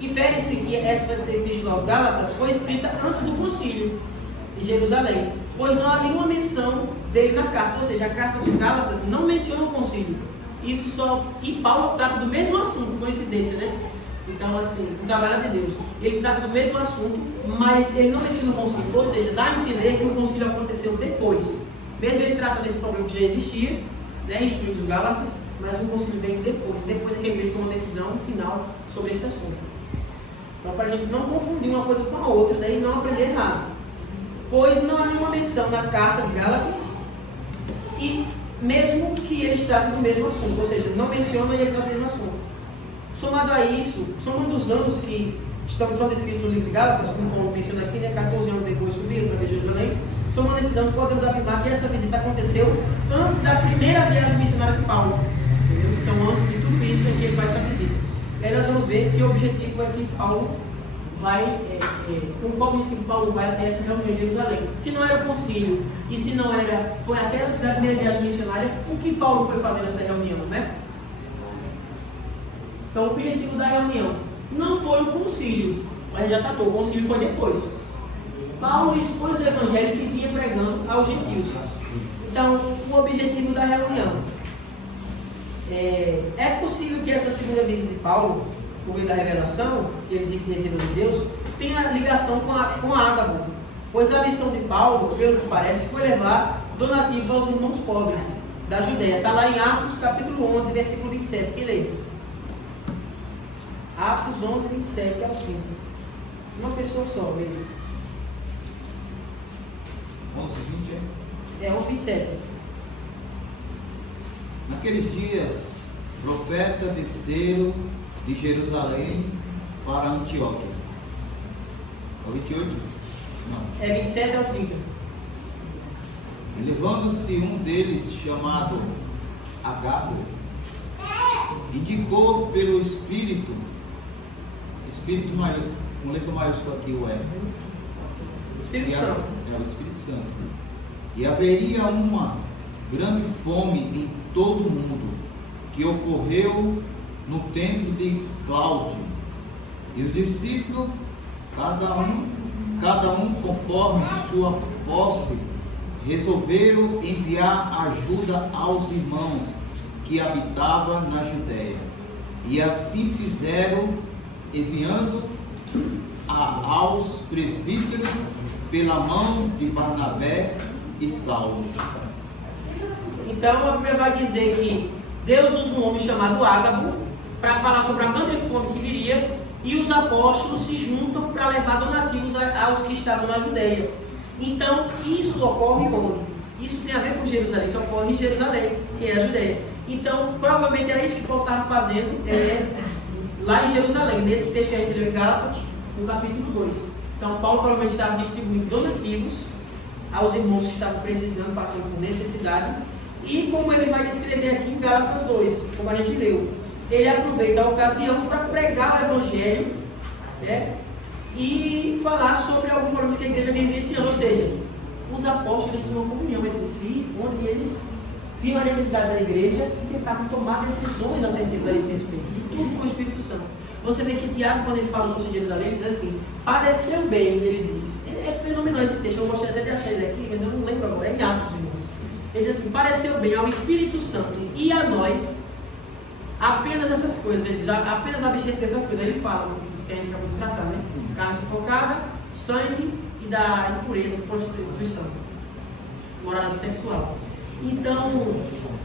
infere-se que essa epístola aos Gálatas foi escrita antes do concílio de Jerusalém, pois não há nenhuma menção dele na carta, ou seja, a carta dos Gálatas não menciona o concílio. Isso só. E Paulo trata do mesmo assunto, coincidência, né? Então, assim, o trabalho de Deus. Ele trata do mesmo assunto, mas ele não menciona o concílio, ou seja, dá a entender que o concílio aconteceu depois. Mesmo ele trata desse problema que já existia, né, instruindo os Gálatas, mas o concílio vem depois é que a igreja toma uma decisão final sobre esse assunto. Então, para a gente não confundir uma coisa com a outra, né, e não aprender errado. Pois não há nenhuma menção na carta de Gálatas, e mesmo que eles tratem do mesmo assunto, ou seja, não mencionam e eles tratam do mesmo assunto. Somado a isso, são muitos anos que são descritos no livro de Gálatas, como menciona aqui, né, 14 anos depois subiram para Jerusalém. Somando esses anos, podemos afirmar que essa visita aconteceu antes da primeira viagem missionária de Paulo. Entendeu? Então, antes de tudo isso, é que ele faz essa visita. E aí nós vamos ver que o objetivo é que Paulo vai, com qual objetivo Paulo vai até essa reunião em Jerusalém. Se não era o concílio, e se não era, foi até antes da primeira viagem missionária, o que Paulo foi fazer nessa reunião, né? Então, o objetivo da reunião não foi o concílio, mas já tratou, o concílio foi depois. Paulo expôs o evangelho que vinha pregando aos gentios. Então, o objetivo da reunião é possível que essa segunda visita de Paulo, por meio da revelação, que ele disse que recebeu de Deus, tenha ligação com a Ágabo, pois a missão de Paulo, pelo que parece, foi levar donativos aos irmãos pobres da Judéia. Está lá em Atos capítulo 11, versículo 27, que lê. Atos 11, 27 ao 5. Uma pessoa só, veja. 11, 20, é? 11, 27. Naqueles dias, profetas desceram de Jerusalém para Antioquia. É o 28? Não. É 27 ao 30. E levando-se um deles, chamado Agapo, indicou pelo Espírito maior, com letra maiúscula aqui, o R. Espírito Santo. É o Espírito Santo. E haveria uma grande fome em todo o mundo, que ocorreu no tempo de Cláudio. E os discípulos, cada um conforme sua posse, resolveram enviar ajuda aos irmãos que habitavam na Judéia. E assim fizeram, enviando aos presbíteros pela mão de Barnabé e Saulo. Então a Bíblia vai dizer que Deus usa um homem chamado Ágabo para falar sobre a grande fome que viria, e os apóstolos se juntam para levar donativos aos que estavam na Judéia. Então isso ocorre onde? Isso tem a ver com Jerusalém, isso ocorre em Jerusalém, que é a Judéia. Então provavelmente era isso que Paulo estava fazendo lá em Jerusalém, nesse texto que a gente leu em Gálatas, no capítulo 2. Então Paulo provavelmente estava distribuindo donativos aos irmãos que estavam precisando, passando por necessidade. E como ele vai descrever aqui em Gálatas 2, como a gente leu, ele aproveita a ocasião para pregar o Evangelho, né, e falar sobre alguns problemas que a igreja vem vivenciando. Ou seja, os apóstolos tinham uma comunhão entre si, onde eles viam a necessidade da igreja e tentavam tomar decisões acerca da licença tudo com o Espírito Santo. Você vê que Tiago, quando ele fala de Jerusalém, ele diz assim: pareceu bem, ele diz. É fenomenal esse texto, eu gostaria até de achar ele aqui, mas eu não lembro agora, é em Atos, irmãos. Ele diz assim: pareceu bem ao Espírito Santo e a nós apenas essas coisas. Ele diz: apenas abster-se dessas coisas. Ele fala, que a gente acabou de tratar, né? Carne sufocada, sangue e da impureza, prostituição, morada sexual. Então,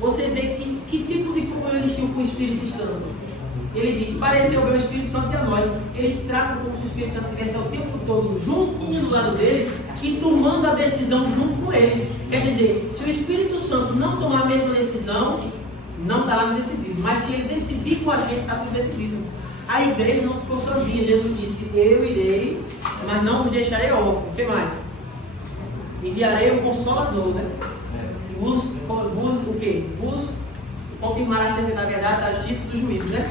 você vê que tipo de comunhão eles tinham com o Espírito Santo. Ele diz: pareceu bem o Espírito Santo e a nós. Eles tratam como se o Espírito Santo estivesse o tempo todo juntinho do lado deles e tomando a decisão junto com eles. Quer dizer, se o Espírito Santo não tomar a mesma decisão, não está lá decidido. Mas se ele decidir com a gente, está tudo decidido. A igreja não ficou sozinha. Jesus disse: eu irei, mas não vos deixarei órfãos. O que mais? Enviarei o Consolador, né? Vos o quê? Vos confirmará acerca da verdade, da justiça e do juízo, né?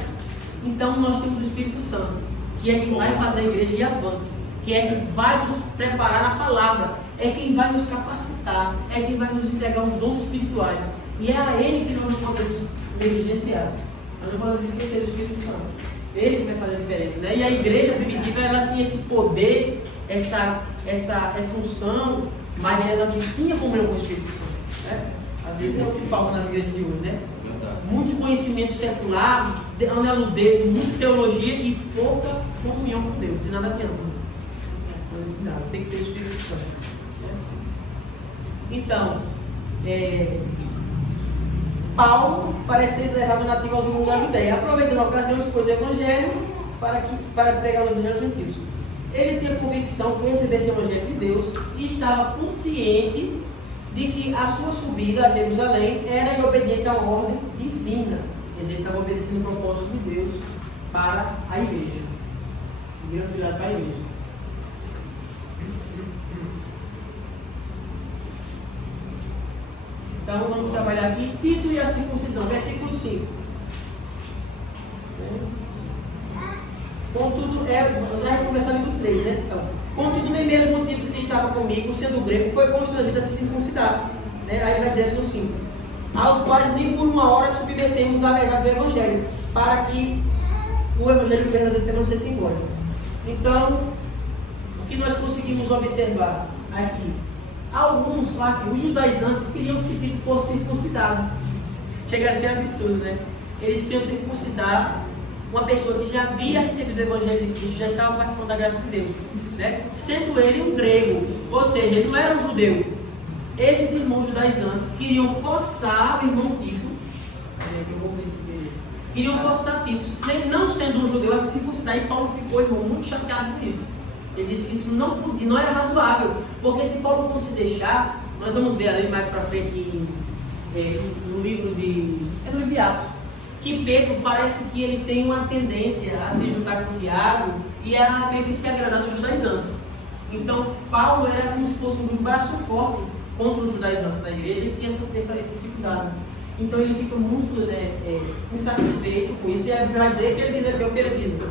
Então nós temos o Espírito Santo, que é quem vai fazer a igreja ir avante, que é quem vai nos preparar na palavra, é quem vai nos capacitar, é quem vai nos entregar os dons espirituais. E é a Ele que nós não podemos negligenciar. Nós não podemos esquecer do Espírito Santo. Ele que vai fazer a diferença, né? E a igreja primitiva, ela tinha esse poder, essa unção, mas ela não tinha comunhão com o Espírito Santo, né? Às vezes é o que falta nas igrejas de hoje, né? Muito conhecimento secular, anelo dedo, muita teologia e pouca comunhão com Deus. E nada adianta. Não, tem que ter o Espírito Santo. É assim. Então, Paulo parece ter levado nativo aos irmãos da Judéia. Aproveitando a ocasião, expôs o Evangelho para pregar o Evangelho aos gentios. Ele tinha convicção que recebesse o Evangelho de Deus e estava consciente de que a sua subida a Jerusalém era em obediência à ordem divina. Quer dizer, ele estava obedecendo o propósito de Deus para a igreja. Viram virado para a igreja. Então vamos trabalhar aqui Tito e a circuncisão, versículo 5. Contudo, nós vamos começar ali do 3, né? Então, contudo, nem mesmo o Tito que estava comigo, sendo grego, foi constrangido a se circuncidar. Né? Aí vai dizer no 5. Aos quais nem por uma hora submetemos a verdade do Evangelho, para que o Evangelho verdadeiro permanecesse em vós. Então, o que nós conseguimos observar aqui? Alguns, os judaizantes queriam que Tito fosse circuncidado. Chega a ser absurdo, né? Eles queriam circuncidar uma pessoa que já havia recebido o Evangelho de Cristo, já estava participando da graça de Deus, né? Sendo ele um grego, ou seja, ele não era um judeu. Esses irmãos judaizantes queriam forçar o irmão Tito, queriam forçar Tito, não sendo um judeu, a se circuncidar, e Paulo ficou, irmão, muito chateado com isso. Ele disse que isso não era razoável, porque se Paulo fosse deixar, nós vamos ver ali mais para frente no livro de Atos, que Pedro parece que ele tem uma tendência a se juntar com Tiago e a meio que se agradar dos judaizantes. Então Paulo era como se fosse um braço forte contra os judaizantes da igreja e tinha essa dificuldade. Então ele fica muito insatisfeito com isso, e vai dizer que ele diz aqui o que ele diz.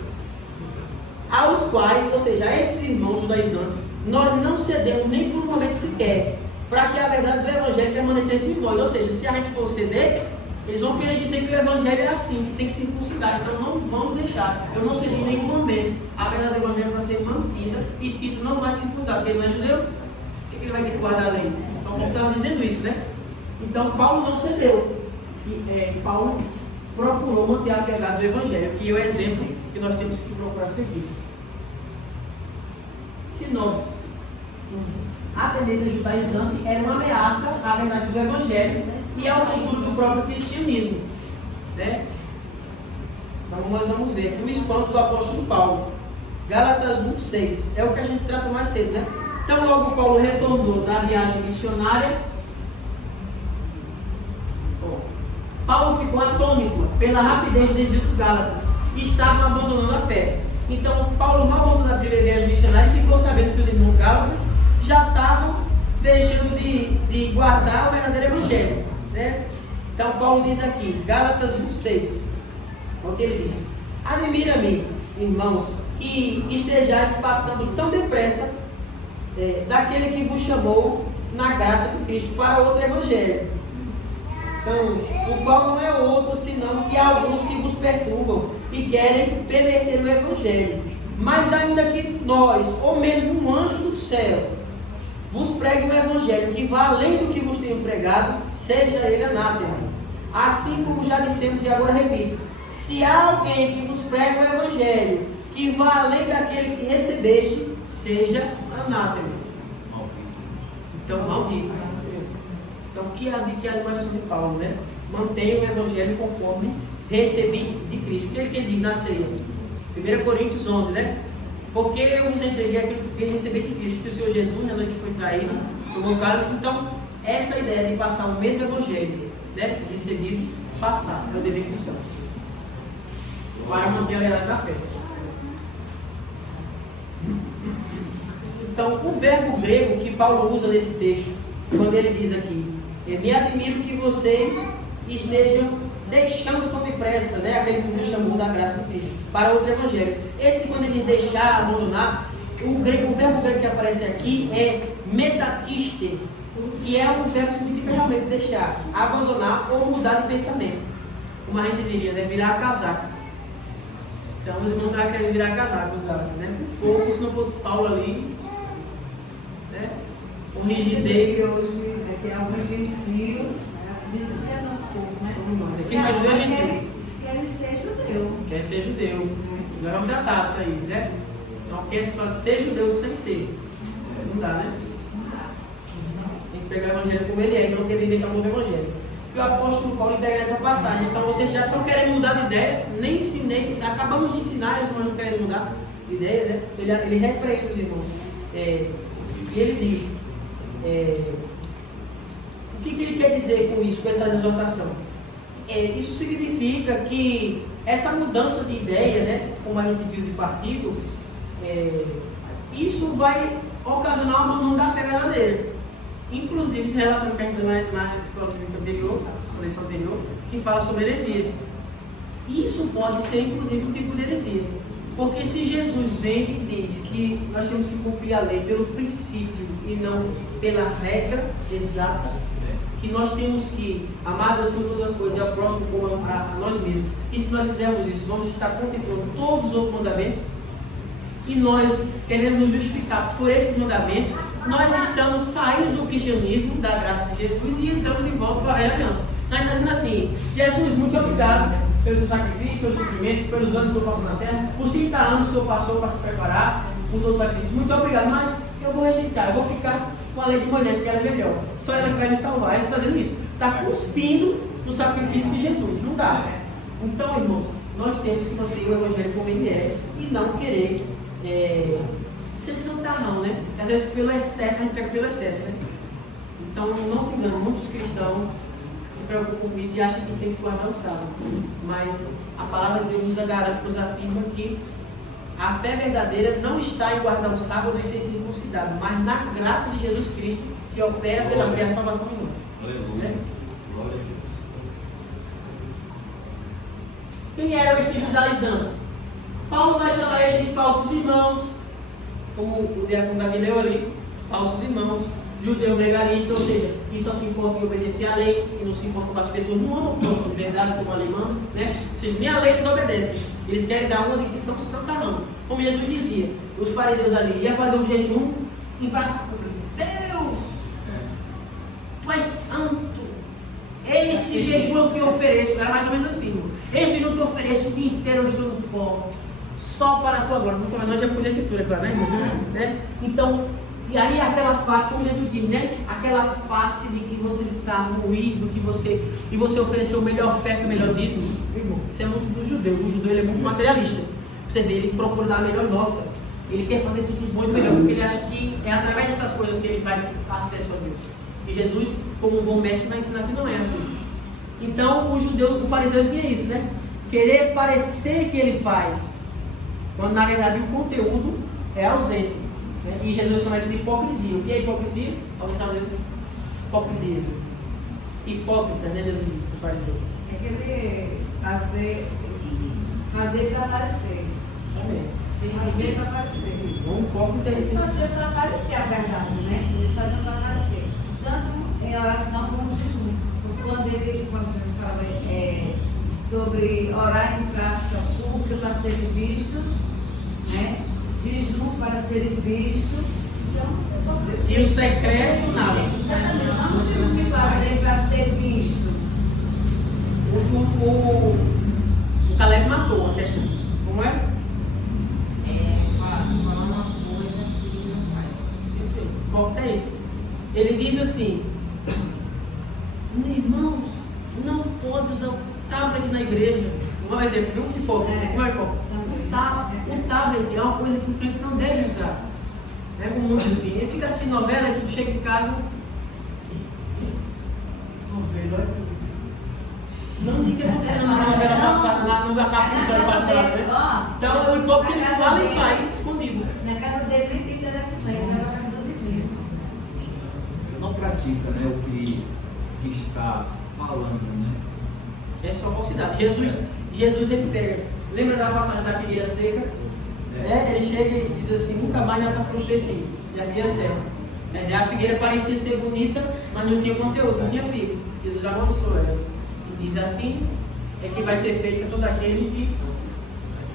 Aos quais, ou seja, a esses irmãos judaizantes, nós não cedemos nem por um momento sequer, para que a verdade do Evangelho permanecesse em nós. Ou seja, se a gente for ceder, eles vão querer dizer que o Evangelho é assim, que tem que se circuncidar. Então não vamos deixar. Eu não cedi em nenhum momento. A verdade do Evangelho vai ser mantida e Tito não vai se circuncidar, porque ele não é judeu. Por que ele vai ter que guardar a lei? Então Paulo estava dizendo isso, né? Então Paulo não cedeu. Paulo procurou manter a verdade do Evangelho, que é o exemplo que nós temos que procurar seguir. Sinopse. A tendência judaizante era uma ameaça à verdade do Evangelho e ao futuro do próprio cristianismo, né? Então nós vamos ver o espanto do apóstolo Paulo. Gálatas 1:6 é o que a gente trata mais cedo, né? Então logo Paulo retornou da viagem missionária. Paulo ficou atônito pela rapidez do desvio dos Gálatas e estava abandonando a fé. Então Paulo mal voltou da primeira viagem missionária e ficou sabendo que os irmãos Gálatas já estavam deixando de guardar o verdadeiro Evangelho, né? Então Paulo diz aqui, Gálatas 1:6, o que ele diz: admira-me, irmãos, que estejais passando tão depressa daquele que vos chamou na graça de Cristo para outro Evangelho. Então, o qual não é outro, senão que há alguns que vos perturbam e querem perverter o Evangelho. Mas ainda que nós, ou mesmo um anjo do céu, vos pregue o Evangelho que vá além do que vos tenho pregado, seja ele anátema. Assim como já dissemos e agora repito, se há alguém que vos pregue o Evangelho que vá além daquele que recebeste, seja anátema. Então, maldito. Então, que é a imagem de Paulo, né? Mantenha o Evangelho conforme recebi de Cristo. O que ele diz na ceia? 1 Coríntios 11, né? Porque eu vos entreguei aquilo que recebi de Cristo, que o Senhor Jesus, na noite que foi traído, tomou cálice. Então, essa ideia de passar o mesmo Evangelho, né? Recebido, passar, é o dever cristão. Para manter a verdade da fé. Então, o verbo grego que Paulo usa nesse texto, quando ele diz aqui, me admiro que vocês estejam deixando tão depressa, né, aquele que nos chamou da graça de Cristo, para outro Evangelho. Esse, quando ele diz deixar, abandonar, o verbo grego que aparece aqui é metatiste, que é um verbo que significa realmente deixar, abandonar ou mudar de pensamento. Como a gente diria, né, virar a casaca. Então, os irmãos não querem virar a casaca, os Gálatas, né? Ou se não fosse Paulo ali, né? O rigidez. Hoje, tem alguns gentios, dizem que é nosso povo, né? Somos nós. Aqui mais dois gentios. Querem ser judeu. Quer ser judeu. Nós vamos tratar isso aí, né? Então, quer ser judeu sem ser. Não dá, né? Tem que pegar o Evangelho como ele é, então querer inventar um novo Evangelho. Que o apóstolo Paulo integra essa passagem. Então, vocês já estão querendo mudar de ideia, nem ensinei, acabamos de ensinar, os irmãos não querem mudar de ideia, né? Ele repreende os irmãos. E ele diz. O que ele quer dizer com isso, com essa exortação? Isso significa que essa mudança de ideia, né, como a gente viu de partido, isso vai ocasionar uma abandono da fé verdadeira. Inclusive, se relaciona com o que a gente viu na escola anterior, na lição anterior, que fala sobre heresia. Isso pode ser, inclusive, um tipo de heresia. Porque se Jesus vem e diz que nós temos que cumprir a lei pelo princípio e não pela regra exata, que nós temos que amar Deus sobre todas as coisas e ao próximo como a nós mesmos, e se nós fizermos isso, vamos estar contemplando todos os outros mandamentos, e nós queremos nos justificar por esses mandamentos, nós estamos saindo do cristianismo, da graça de Jesus, e entrando de volta para a velha aliança. Nós estamos dizendo assim: Jesus, muito obrigado pelo seu sacrifício, pelo sofrimento, pelos anos que o Senhor passou na terra, os 30 anos que o Senhor passou para se preparar, por todo o sacrifício. Muito obrigado, mas eu vou rejeitar, eu vou ficar com a lei de Moisés, que era melhor. Só ela que vai me salvar. Aí você está dizendo isso. Está cuspindo no sacrifício de Jesus. Não dá. Então, irmãos, nós temos que manter o Evangelho como ele é e não querer ser santarrão, né? Às vezes pelo excesso, a gente pega pelo excesso, né? Então, não se engane, muitos cristãos se preocupam com isso e acham que tem que guardar o sábado. Mas a palavra de Deus nos garante, nos afirma que a fé verdadeira não está em guardar o sábado e ser circuncidado, mas na graça de Jesus Cristo, que opera pela fé a salvação em nós. Aleluia. Né? Glória a Deus. Quem eram esses judaizantes? Paulo vai chamar eles de falsos irmãos, como o diácono Davi leu ali, falsos irmãos, judeu legalista, ou seja, que só se importa em obedecer à lei, e não se importa com as pessoas, não amam o próximo de verdade, como alemão, né? Ou seja, nem a lei eles obedecem, eles querem dar uma de que são santarão. Como Jesus dizia, os fariseus ali iam fazer um jejum e passar por Deus, tu és santo, esse jejum eu te ofereço, era mais ou menos assim, esse jejum eu te ofereço o dia inteiro, eu estou no pó, só para a tua glória. Nunca mais nós já conjectura, claro, né? Então, e aí aquela face, como Jesus diz, né? Aquela face de que você está moído, que você ofereceu o melhor oferta, o melhor dízimo. Irmão, isso é muito do judeu. O judeu ele é muito materialista. Você vê, ele procura dar a melhor nota. Ele quer fazer tudo bom e melhor, porque ele acha que é através dessas coisas que ele vai ter acesso a Deus. E Jesus, como um bom mestre, vai ensinar que não é assim. Então, o judeu, o fariseu tinha isso, né? Querer parecer que ele faz, quando na verdade o conteúdo é ausente. Né? E Jesus chama isso de hipocrisia. O que é hipocrisia? Alguém está lendo? Hipocrisia. Hipócrita, né? Jesus diz, os fariseus. É querer fazer para aparecer. Amém. Fazer para aparecer. Um hipócrita é Eles isso. faziam para aparecer a verdade, né? Eles faziam para aparecer. Tanto em oração como em jejum. Quando Jesus fala sobre orar em praça pública para serem vistos, né? Jejum para serem vistos. Então, você pode E o secreto, nada. Exatamente. Nós não temos que fazer para ser visto. O Caleb matou a questão. Como é? Falar uma coisa que não faz. Perfeito. Qual que é isso? Ele diz assim: irmãos, não pode usar o tablet na igreja. Um exemplo, viu? Que for, como é que for? O tablet é uma coisa que o crente não deve usar. É comum assim. Ele fica assim, novela, e tu chega em casa. Novela, não diga acontecendo na novela passada, no capítulo passado, né? Então o hipócrita ele fala e faz escondido. Na casa dele nem tem televisão, isso é na casa do vizinho. Não pratica, né, o que está falando, né? É só falsidade. Jesus ele pega. Lembra da passagem da figueira seca? Ele chega e diz assim: nunca mais nessa fruta aqui. E a figueira seca. Mas a figueira parecia ser bonita, mas não tinha conteúdo, não tinha figo. Jesus amaldiçoou ela. E diz assim: é que vai ser feito todo aquele que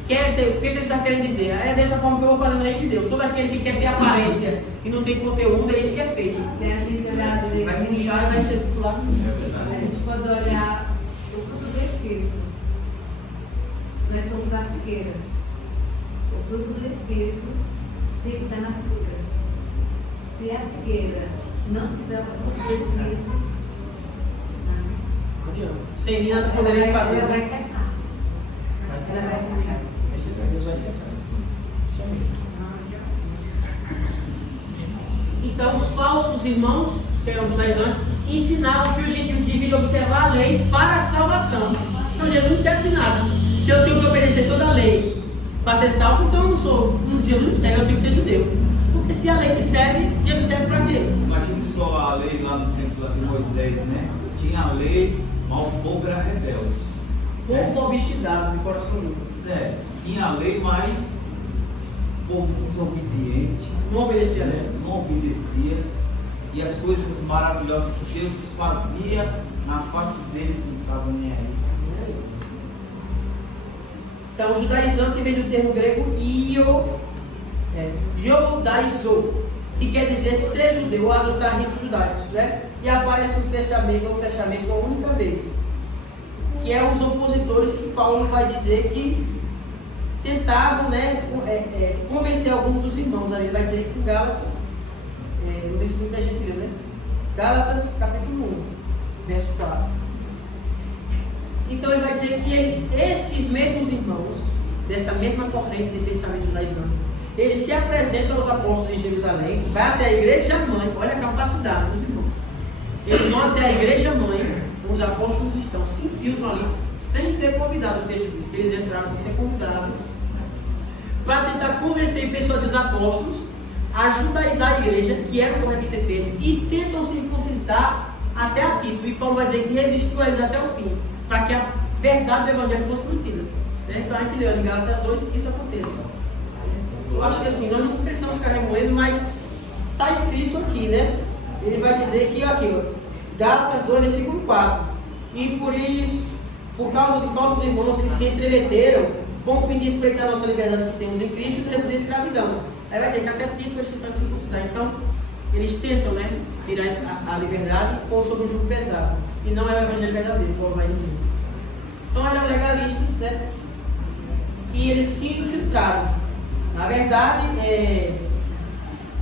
quer ter. O que ele está querendo dizer? É dessa forma que eu vou fazer no reino de Deus. Todo aquele que quer ter aparência e não tem conteúdo, é isso que é feito. Se a gente olhar Vai murchar e vai ser tudo lá. a gente pode olhar o fruto do Espírito. Nós somos a figueira. O fruto do Espírito tem que estar na figueira. Se a figueira não tiver o fruto do Espírito, Não adianta. Sem mim nada podereis fazer. ela vai secar. Ela vai secar. Deus vai secar. Então, os falsos irmãos, que eram mais antes, ensinavam que o gentil devia observar a lei para a salvação. Então, Jesus não serve de nada. Se eu tenho que obedecer toda a lei para ser salvo, então eu não sou. Jesus não serve, eu tenho que ser judeu. Porque se a lei me serve, Jesus serve para quê? Imagine só a lei lá no tempo de Moisés, né? Tinha a lei, mas o povo era rebelde. Povo obstinado, de coração limpo. Tinha a lei, mas o povo desobediente, Não obedecia a lei. não obedecia. E as coisas maravilhosas que Deus fazia na face deles não estavam nem aí. Então, o judaizante vem do termo grego iodaizo, que quer dizer ser judeu ou adotar ritos judaicos, né? E aparece no Novo Testamento uma única vez, que é os opositores que Paulo vai dizer que tentavam, né, convencer alguns dos irmãos. Ele vai dizer isso em Gálatas, no versículo da gente, né? Gálatas, capítulo 1, verso 4. Então ele vai dizer que esses mesmos irmãos, dessa mesma corrente de pensamento judaizante, eles se apresentam aos apóstolos em Jerusalém, vai até a igreja mãe, olha a capacidade dos irmãos. Eles vão até a igreja mãe, os apóstolos estão, se infiltram ali, sem ser convidados. O texto diz que eles entraram sem ser convidados, para tentar convencer e persuadir os apóstolos a judaizar a igreja, que era o correto de ser feito, e tentam circuncidar até a Tito. E Paulo vai dizer que resistiu a eles até o fim, para que verdade do Evangelho fosse mantida. Né? Então a gente leu em Gálatas 2 que isso aconteça. Eu acho que assim, nós não precisamos ficar remoendo, mas está escrito aqui, né? Ele vai dizer que aqui, ó, Gálatas 2, versículo 4. E por isso, por causa de falsos irmãos que se entremeteram, com o fim de espreitar a nossa liberdade que temos em Cristo e reduzir a escravidão. Aí vai dizer que até Tito eles tentam circuncidar. Então, eles tentam, né, tirar a liberdade ou sobre um jugo pesado. E não é o evangelho verdadeiro, como vai dizer. Então, eram legalistas, né? E eles se infiltraram. Na verdade,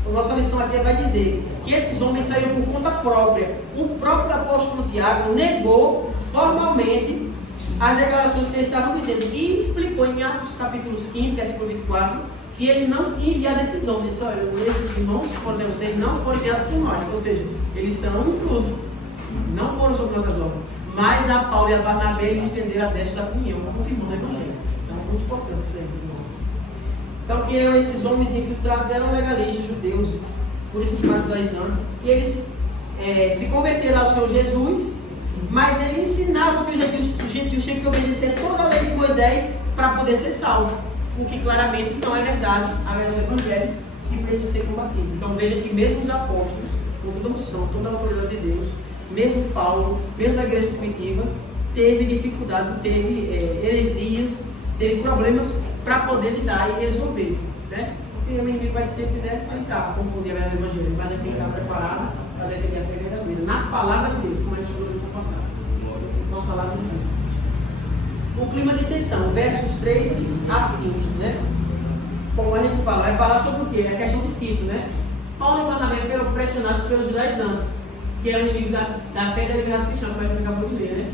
a nossa lição aqui vai dizer que esses homens saíram por conta própria. O próprio apóstolo Tiago negou formalmente as declarações que eles estavam dizendo e explicou em Atos capítulos 15, versículo 24, que ele não tinha enviado esses homens. Ele disse, olha, esses irmãos que foram de vocês não foram enviados por nós, ou seja, eles são intrusos, não foram sobre nossas obras. Mas a Paulo e a Barnabé lhes estenderam a destra da comunhão, confirmando o evangelho. Então é muito importante isso aí, irmãos. Então, que esses homens infiltrados eram legalistas judeus, por isso chamados judaizantes, e eles se converteram ao Senhor Jesus, mas ele ensinava que os gentios tinham que obedecer toda a lei de Moisés para poder ser salvo, o que claramente não é verdade, a verdade do evangelho, que precisa ser combatido. Então veja que mesmo os apóstolos, com toda a unção, toda a autoridade de Deus, mesmo Paulo, mesmo a igreja primitiva, teve dificuldades, teve heresias, teve problemas para poder lidar e resolver, né? Porque o inimigo vai sempre, né, tentar confundir a verdade do evangelho, mas é quem está preparado para defender a fé verdadeira, na palavra de Deus, como a gente falou nessa passada. Então, a palavra de Deus. O clima de tensão, versos 3 a 5, né? Como a gente fala, vai falar sobre o quê? A questão de Tito, né? Paulo e Barnabé foram pressionados pelos judaizantes, que eram inimigos da fé e da liberdade cristã, como a gente acabou de ler, né?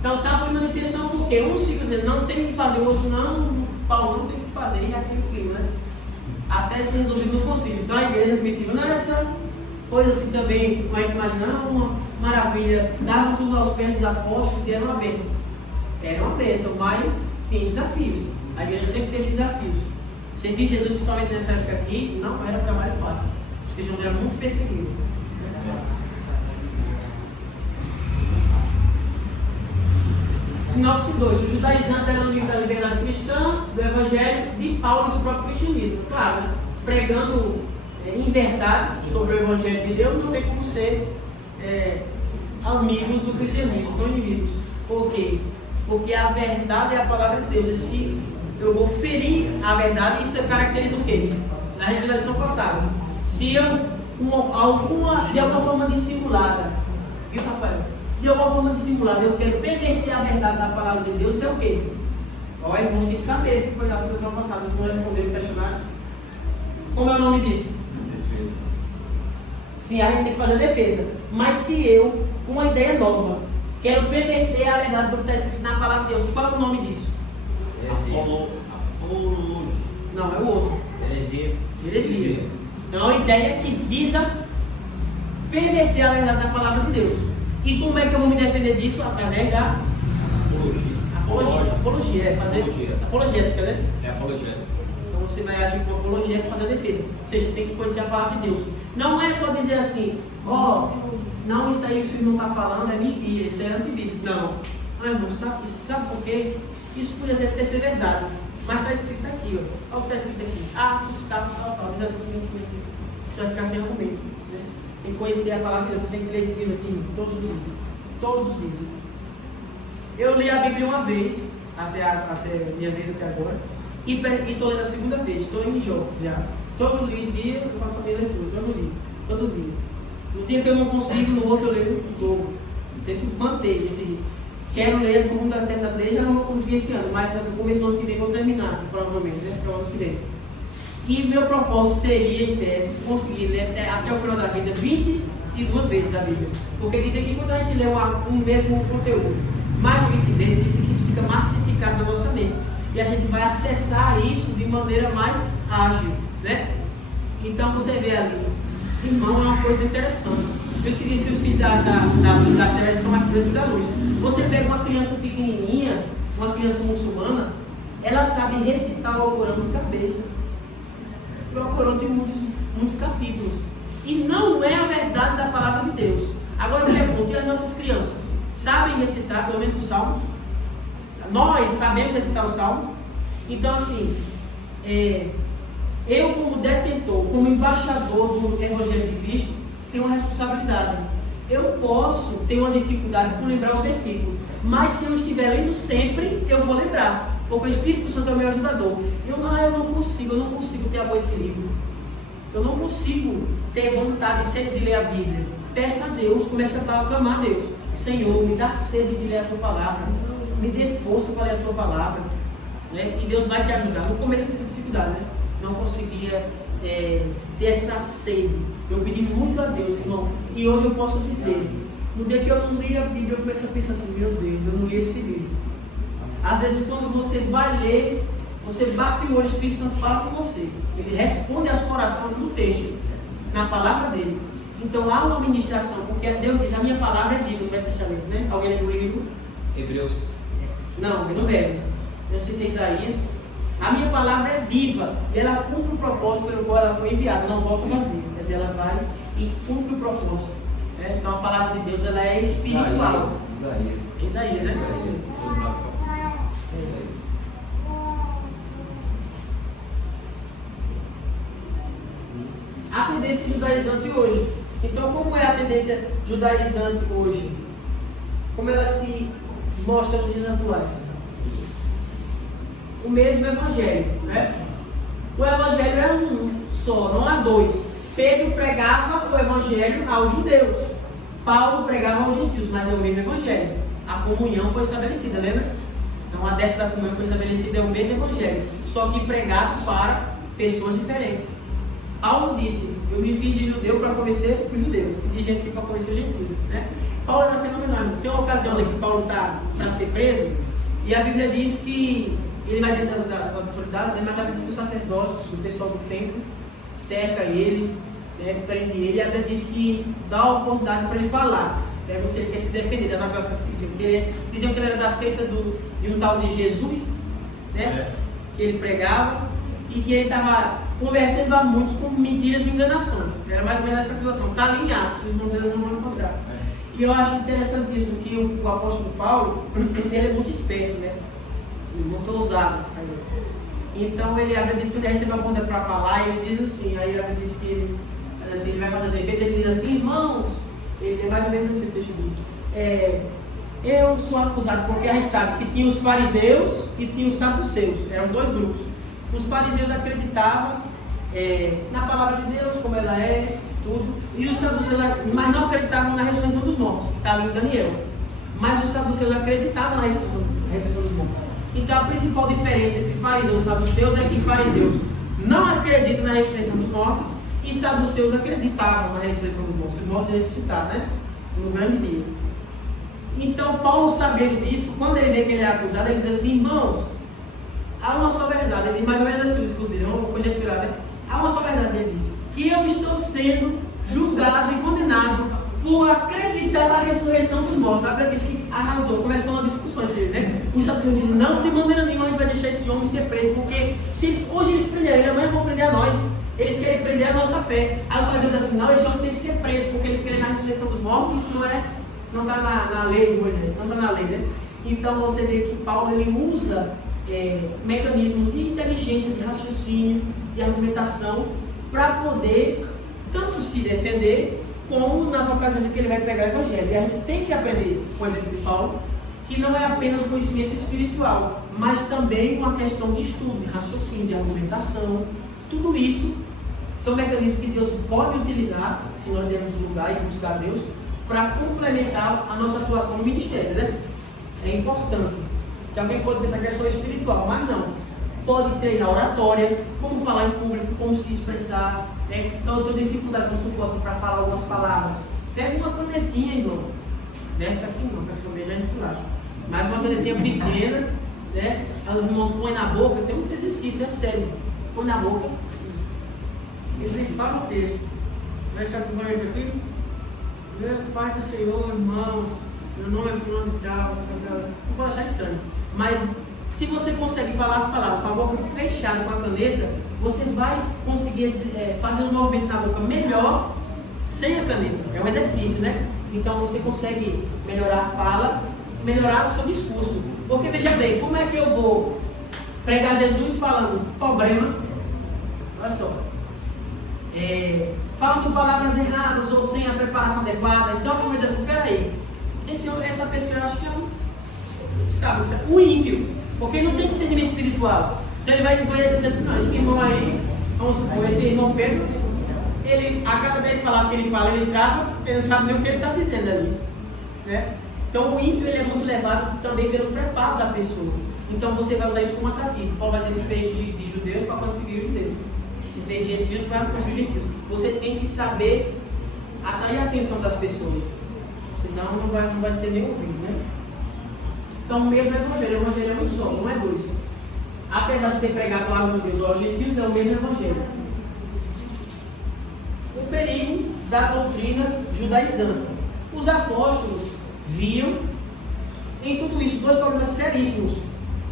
Então está o clima de tensão porque uns ficam dizendo, não tem que fazer, o outro não, Paulo não tem que fazer, e aquele clima, né? Até ser resolvido no concílio. Então a igreja primitiva não era essa coisa assim também, como a gente imagina, uma maravilha, davam tudo aos pés dos apóstolos e era uma bênção. Era uma bênção, mas tem desafios. A igreja sempre teve desafios. Servir Jesus, principalmente nessa época aqui, não era um trabalho fácil. Os cristãos eram muito perseguidos. Sinopse 2. Os judaizantes eram livres da liberdade cristã, do evangelho, de Paulo e do próprio cristianismo. Claro, né? Pregando inverdades sobre o evangelho de Deus, não tem como ser amigos do cristianismo, são inimigos. Por quê? Porque a verdade é a palavra de Deus. E se eu vou ferir a verdade, isso caracteriza o quê? Na revelação passada. Se eu, de alguma forma dissimulada, viu, Rafael? De alguma forma dissimulada, eu quero perverter a verdade da palavra de Deus, isso é o quê? Ó, irmãos, tem que saber que foi na sessão passada, se não responderam o questionário. Como é o nome disso? Defesa. Sim, a gente tem que fazer defesa. Mas se eu, com uma ideia nova, quero perverter a verdade do que está escrito na palavra de Deus, qual é o nome disso? Apologia. Não, é o outro. Heresia. Então, a ideia que visa perverter a verdade da palavra de Deus. E como é que eu vou me defender disso? Através da apologia. É fazer apologética, né? É apologética. Então você vai agir com apologia para fazer a defesa. Ou seja, tem que conhecer a palavra de Deus. Não é só dizer assim, não, isso aí que o irmão está falando é mentira, isso é antibíblico. Não, irmão, sabe por quê? Isso poderia ter ser verdade. Mas está escrito aqui, ó. Olha o que está escrito aqui. Atos, tal. Diz assim. Você vai ficar sem argumento. Né? Tem que conhecer a palavra de Deus, tem que ler esse livro aqui todos os dias. Todos os dias. Eu li a Bíblia uma vez, até minha vida até agora, e estou lendo a segunda vez, estou em Jó já. Todo dia eu faço a minha leitura, todo dia. No dia que eu não consigo, no outro eu leio o dobro. Tem que manter esse ritmo. Quero ler a segunda terça da lei, já não vou conseguir esse ano, mas no começo do ano que vem vou terminar, provavelmente, né? Para o ano que vem. E meu propósito seria, em tese, conseguir ler até o final da vida 22 vezes a Bíblia. Porque diz aqui que quando a gente lê um mesmo conteúdo mais de 20 vezes, diz que isso fica massificado na nossa mente. E a gente vai acessar isso de maneira mais ágil, né? Então você vê ali, irmão, é uma coisa interessante. Deus que diz que os filhos das trevas são mais grandes da luz. Você pega uma criança pequenininha, uma criança muçulmana, ela sabe recitar o Alcorão de cabeça. O Alcorão tem muitos capítulos. E não é a verdade da palavra de Deus. Agora eu pergunto, e as nossas crianças? Sabem recitar pelo menos os salmos? Nós sabemos recitar o salmo. Então, assim, eu como detentor, como embaixador do Evangelho de Cristo, tenho uma responsabilidade. Eu posso ter uma dificuldade por lembrar os versículos, mas se eu estiver lendo sempre, eu vou lembrar, porque o Espírito Santo é o meu ajudador. Eu não consigo ter amor a esse livro. Eu não consigo ter vontade e sede de ler a Bíblia. Peça a Deus, comece a clamar a Deus. Senhor, me dá sede de ler a Tua Palavra. Me dê força para ler a Tua Palavra. Né? E Deus vai te ajudar. No começo eu tive essa dificuldade, né? Não conseguia ter essa sede. Eu pedi muito a Deus, irmão. E hoje eu posso dizer, no dia que eu não li a Bíblia, eu começo a pensar assim, meu Deus, eu não li esse livro. Às vezes quando você vai ler, você bate o olho, o Espírito Santo fala com você. Ele responde às orações no texto, na palavra dele. Então há uma ministração, porque Deus diz, a minha palavra é viva no Velho Testamento, né? Alguém lembra o livro? Hebreus. Não, no Velho. Eu sei se é Isaías. A minha palavra é viva e ela cumpre o propósito pelo qual ela foi enviada, não volta vazia. Quer dizer, ela vai e cumpre o propósito. Né? Então a palavra de Deus ela é espiritual. Isaías, né? A tendência judaizante hoje. Então, como é a tendência judaizante hoje? Como ela se mostra nos dias atuais? O mesmo evangelho, né? O evangelho é um só, não há dois. Pedro pregava o evangelho aos judeus, Paulo pregava aos gentios, mas é o mesmo evangelho. A comunhão foi estabelecida, lembra? Então a destra da comunhão foi estabelecida, é o mesmo evangelho, só que pregado para pessoas diferentes. Paulo disse, eu me fiz de judeu para convencer os judeus, e de gentil para convencer os gentios, né? Paulo era fenomenal. Tem uma ocasião ali que Paulo está para ser preso, e a Bíblia diz que ele vai dentro das autoridades, né? Mas a Bíblia diz que os sacerdotes, o pessoal do templo, cerca ele, né? Prende ele, e a Bíblia diz que dá a oportunidade para ele falar. Você quer se defender das acusações que diziam que ele era da seita de um tal de Jesus, né? Que ele pregava, e que ele estava convertendo a muitos com mentiras e enganações. Era mais ou menos essa acusação. Está ali em Atos, os irmãos não vão encontrar. E eu acho interessante isso, que o apóstolo Paulo, ele é muito esperto, né? Muito ousado. Então a Bíblia diz que ele recebe a oportunidade para falar, e ele diz assim, aí a Bíblia diz que ele vai fazer a defesa, ele diz assim, irmãos, ele é mais ou menos assim, deixa eu dizer. Eu sou acusado porque a gente sabe que tinha os fariseus e tinha os saduceus, eram dois grupos. Os fariseus acreditavam na palavra de Deus, como ela é, tudo, e os saduceus, mas não acreditavam na ressurreição dos mortos, que está ali em Daniel. Mas os saduceus acreditavam na ressurreição dos mortos. Então a principal diferença entre fariseus e saduceus é que fariseus não acreditam na ressurreição dos mortos e saduceus acreditavam na ressurreição dos mortos. Os mortos ressuscitaram, né? No grande dia. Então Paulo, sabendo disso, quando ele vê que ele é acusado, ele diz assim, irmãos, há uma só verdade. Ele diz mais ou menos assim, inclusive, vamos conjecturar, né? Há uma só verdade, ele diz, que eu estou sendo julgado e condenado por acreditar na ressurreição dos mortos. A Bíblia diz que arrasou, começou uma discussão entre eles, né? Os saduceus dizem, não, de maneira nenhuma a gente vai deixar esse homem ser preso, porque se hoje eles prenderem ele, amanhã vão prender a nós. Eles querem prender a nossa fé. Aí os fariseus dizem assim, não, esse homem tem que ser preso, porque ele crê na ressurreição dos mortos, isso não está na lei, não está na lei, né? Então você vê que Paulo ele usa mecanismos de inteligência, de raciocínio, de argumentação, para poder tanto se defender, como nas ocasiões em que ele vai pregar o Evangelho. E a gente tem que aprender, por exemplo, de Paulo, que não é apenas conhecimento espiritual, mas também uma questão de estudo, de raciocínio, de argumentação. Tudo isso são mecanismos que Deus pode utilizar, se nós dermos lugar e buscar Deus, para complementar a nossa atuação no ministério, né? É importante. Que alguém pode pensar que é só espiritual, mas não. Pode treinar oratória, como falar em público, como se expressar, né? Então eu tenho dificuldade com suporte para falar algumas palavras. Pega uma canetinha, irmão. Nessa aqui não, que eu já esculacho. Mas uma canetinha pequena, né? Os irmãos põem na boca, tem um exercício, é sério. Põe na boca. E fala o texto. Fecha com o aqui. Pai do Senhor, irmãos, meu nome é fulano de tal. Não pode achar estranho. Mas se você consegue falar as palavras com a boca fechada com a caneta, você vai conseguir fazer os movimentos na boca melhor sem a caneta. É um exercício, né? Então você consegue melhorar a fala melhorar o seu discurso. Porque veja bem, como é que eu vou pregar Jesus falando problema? Olha só. Falando palavras erradas ou sem a preparação adequada. Então, como diz assim, peraí, essa pessoa, eu acho que é sabe, o ímpio, porque ele não tem discernimento espiritual. Então ele vai dizer assim, não, esse irmão aí, vamos supor, esse irmão Pedro, ele, a cada 10 palavras que ele fala, ele trava, ele não sabe nem o que ele está dizendo ali. Né? Então o ímpio ele é muito levado também pelo preparo da pessoa. Então você vai usar isso como atrativo. Paulo vai dizer, se fez de judeus para conseguir os judeus. Se fez de gentios para conseguir os gentios. Você tem que saber atrair a atenção das pessoas. Senão não vai ser nem ouvido, né? Então o mesmo evangelho é um só, não é dois. Apesar de ser pregado aos judeus ou aos gentios, é o mesmo evangelho. O perigo da doutrina judaizante. Os apóstolos viam em tudo isso dois problemas seríssimos.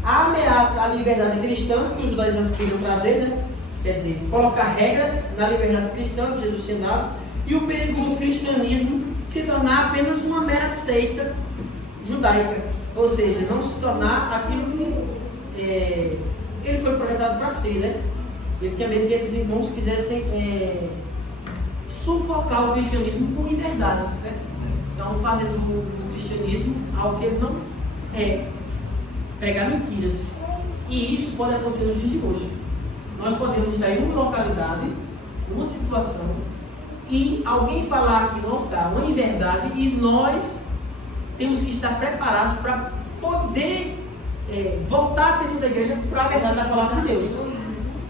A ameaça à liberdade cristã que os judaizantes queriam trazer, né? Quer dizer, colocar regras na liberdade cristã que Jesus tinha dado, e o perigo do cristianismo se tornar apenas uma mera seita judaica, ou seja, não se tornar aquilo que ele foi projetado para ser, né? Ele tinha medo que esses irmãos quisessem sufocar o cristianismo com inverdades, né? Então, fazendo o cristianismo algo que ele não é, pregar mentiras. E isso pode acontecer nos dias de hoje. Nós podemos estar em uma localidade, numa situação, e alguém falar que não está uma inverdade, e nós temos que estar preparados para poder voltar a atenção da igreja para a verdade da palavra de Deus.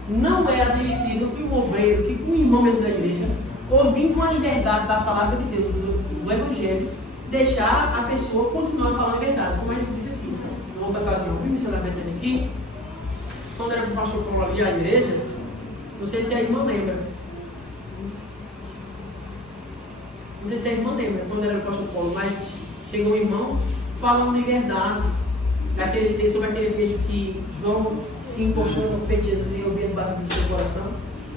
Não é admissível que o obreiro, que o irmão mesmo da igreja, ouvindo a inverdade da palavra de Deus, do Evangelho, deixar a pessoa continuar falando a verdade, como a gente disse aqui. Uma outra ocasião, vi missionário Betânia aqui, quando era o pastor Paulo ali à igreja, não sei se a irmã lembra. Não sei se a irmã lembra, quando era o pastor Paulo, mas chegou um irmão falando de verdades, sobre aquele texto que João se encostou no peito de Jesus e ouviu as batidas do seu coração.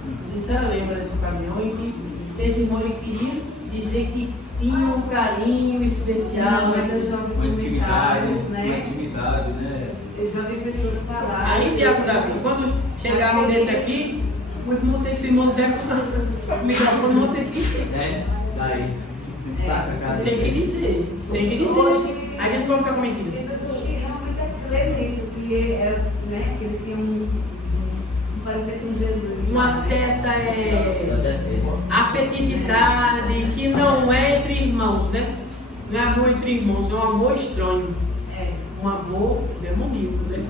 Não sei se ela lembra dessa ocasião, em que esse irmão ele queria dizer que tinha um carinho especial. Mas eu já ouvi comentários, né? Uma intimidade, né? Eu já vi pessoas falarem. Aí, Tiago Davi, quando chegar um desse aqui, o irmão tem que ser irmão deve o microfone, não tem que Daí. tem que dizer. Tem que dizer. Hoje, Aí a gente pode ficar com mentira. tem pessoas que realmente creem nisso, que era, né, que ele tinha um parecer com Jesus. Uma certa afetividade que não é entre irmãos, né? Não é amor entre irmãos, é um amor estranho. É. Um amor demoníaco, né?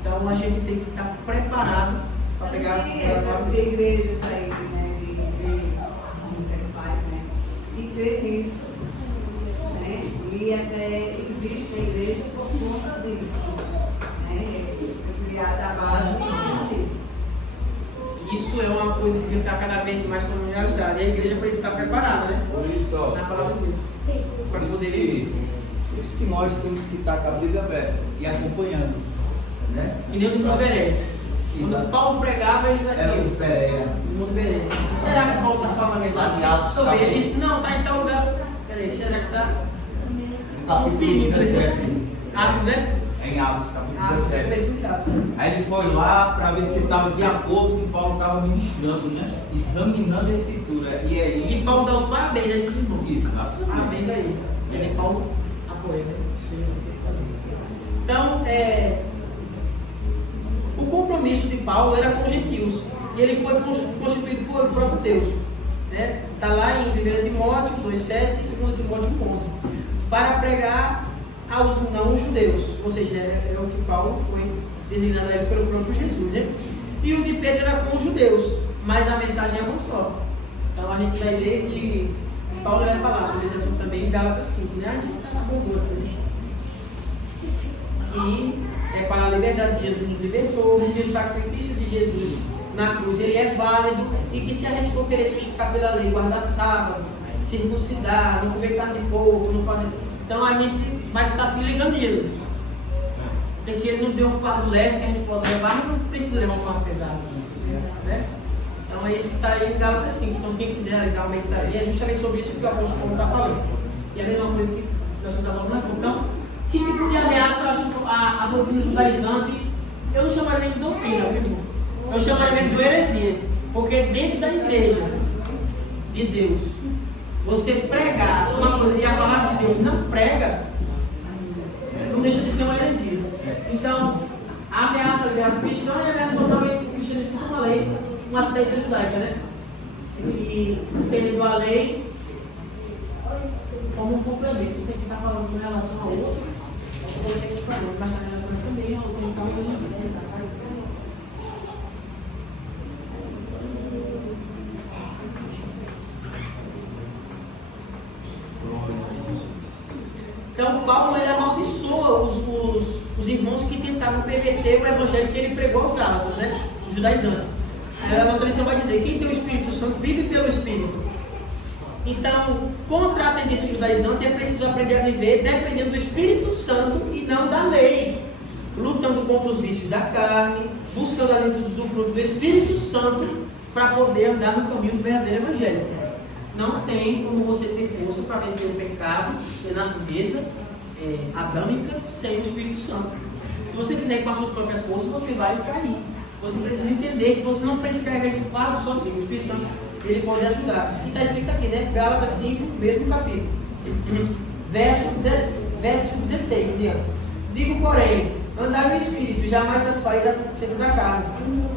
Então a gente tem que estar preparado para pegar Tem igrejas aí, né, de homossexuais, né, que crê nisso, né, e até existe a igreja por conta disso, né, foi criada a base em cima disso. Isso é uma coisa que está cada vez mais sobre realidade. E a igreja precisa estar preparada, né? Por isso, ó, Na palavra de Deus. Para poder vencer. por isso que nós temos que estar com a cabeça aberta e acompanhando, né? E Deus nos obedece. Quando Exato. Paulo pregava, eles aqui. Os Pereira. Nos obedece. Será que Paulo está falando a verdade? Lá de Atos, Estou vendo. Ele capítulo. disse, não, está em tal lugar. Peraí, será que está? Capítulo 17. Atos, né? Em Atos, capítulo Atos, 17. Atos. Aí ele foi lá para ver se estava de acordo com o que Paulo estava ministrando, né? Examinando a escritura. E aí. E Paulo dá os parabéns a esses irmãos. Exato. Parabéns a ele. Quer dizer, Paulo apoia, né? Isso aí, tem que fazer. Então, o compromisso de Paulo era com os gentios. E ele foi constituído por próprio Deus. Está lá em 1 Timóteo 2,7 e 2 Timóteo 11. Para pregar aos não-judeus. Ou seja, é o que Paulo foi designado aí pelo próprio Jesus. Né? E o de Pedro era com os judeus. Mas a mensagem é uma só. Então a gente vai ler que Paulo vai falar sobre esse assunto também em Gálatas 5. Né? A gente está na boa também. E para a liberdade de Jesus nos libertou, que o sacrifício de Jesus na cruz ele é válido e que se a gente for querer se justificar pela lei, guardar sábado, circuncidar, não comer carne de porco, não fazer... Então a gente vai estar se ligando de Jesus. Porque se ele nos deu um fardo leve que a gente pode levar, não precisa levar um fardo pesado. Né? Então é isso que está aí em Gálatas 5. Então quem quiser realmente está ali, é justamente sobre isso que o apóstolo Paulo está falando. E a mesma coisa que nós estamos falando, então Que tipo de ameaça a doutrina judaizante? Eu não chamaria nem de doutrina, viu, irmão? Eu chamaria de heresia. Porque dentro da igreja de Deus, você pregar uma coisa que a palavra de Deus não prega, não deixa de ser uma heresia. Então, a ameaça ligada cristã é a ameaça totalmente do cristianismo como uma lei, uma seita judaica, né? E tendo a lei como um complemento. Você que está falando com relação a outro, mas está em relação também ao que está falando. Então, Paulo ele amaldiçoa os irmãos que tentavam perverter o evangelho que ele pregou aos Gálatas, né? Os judaizantes. A nossa lição vai dizer: quem tem o Espírito Santo vive pelo Espírito. Então, contra a tendência judaizante, é preciso aprender a viver dependendo do Espírito Santo e não da lei, lutando contra os vícios da carne, buscando a luz do fruto do Espírito Santo para poder andar no caminho do verdadeiro evangelho. Não tem como você ter força para vencer o pecado e a natureza adâmica sem o Espírito Santo. Se você quiser ir com as suas próprias forças, você vai cair. Você precisa entender que você não precisa carregar esse fardo sozinho. O Espírito Santo ele pode ajudar. E está escrito aqui, né? Gálatas 5, mesmo capítulo. Verso 16, diante. Digo, porém, andai no Espírito, e jamais satisfareis a concupiscência da carne.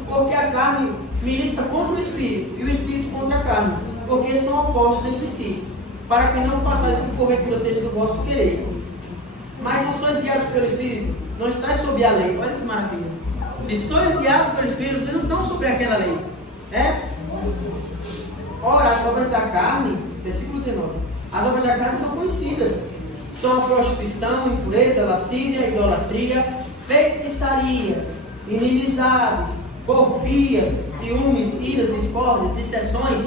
Porque a carne milita contra o Espírito, e o Espírito contra a carne, porque são opostos entre si, para que não façais o que porventura seja do vosso querer. Mas se sois guiados pelo Espírito, não estáis sob a lei. Olha que maravilha. Se sois guiados pelo Espírito, vocês não estão sobre aquela lei. Ora, as obras da carne, versículo 19, as obras da carne são conhecidas. São a prostituição, impureza, lascívia, idolatria, feitiçarias, inimizades, porfias, ciúmes, iras, discórdias, dissensões.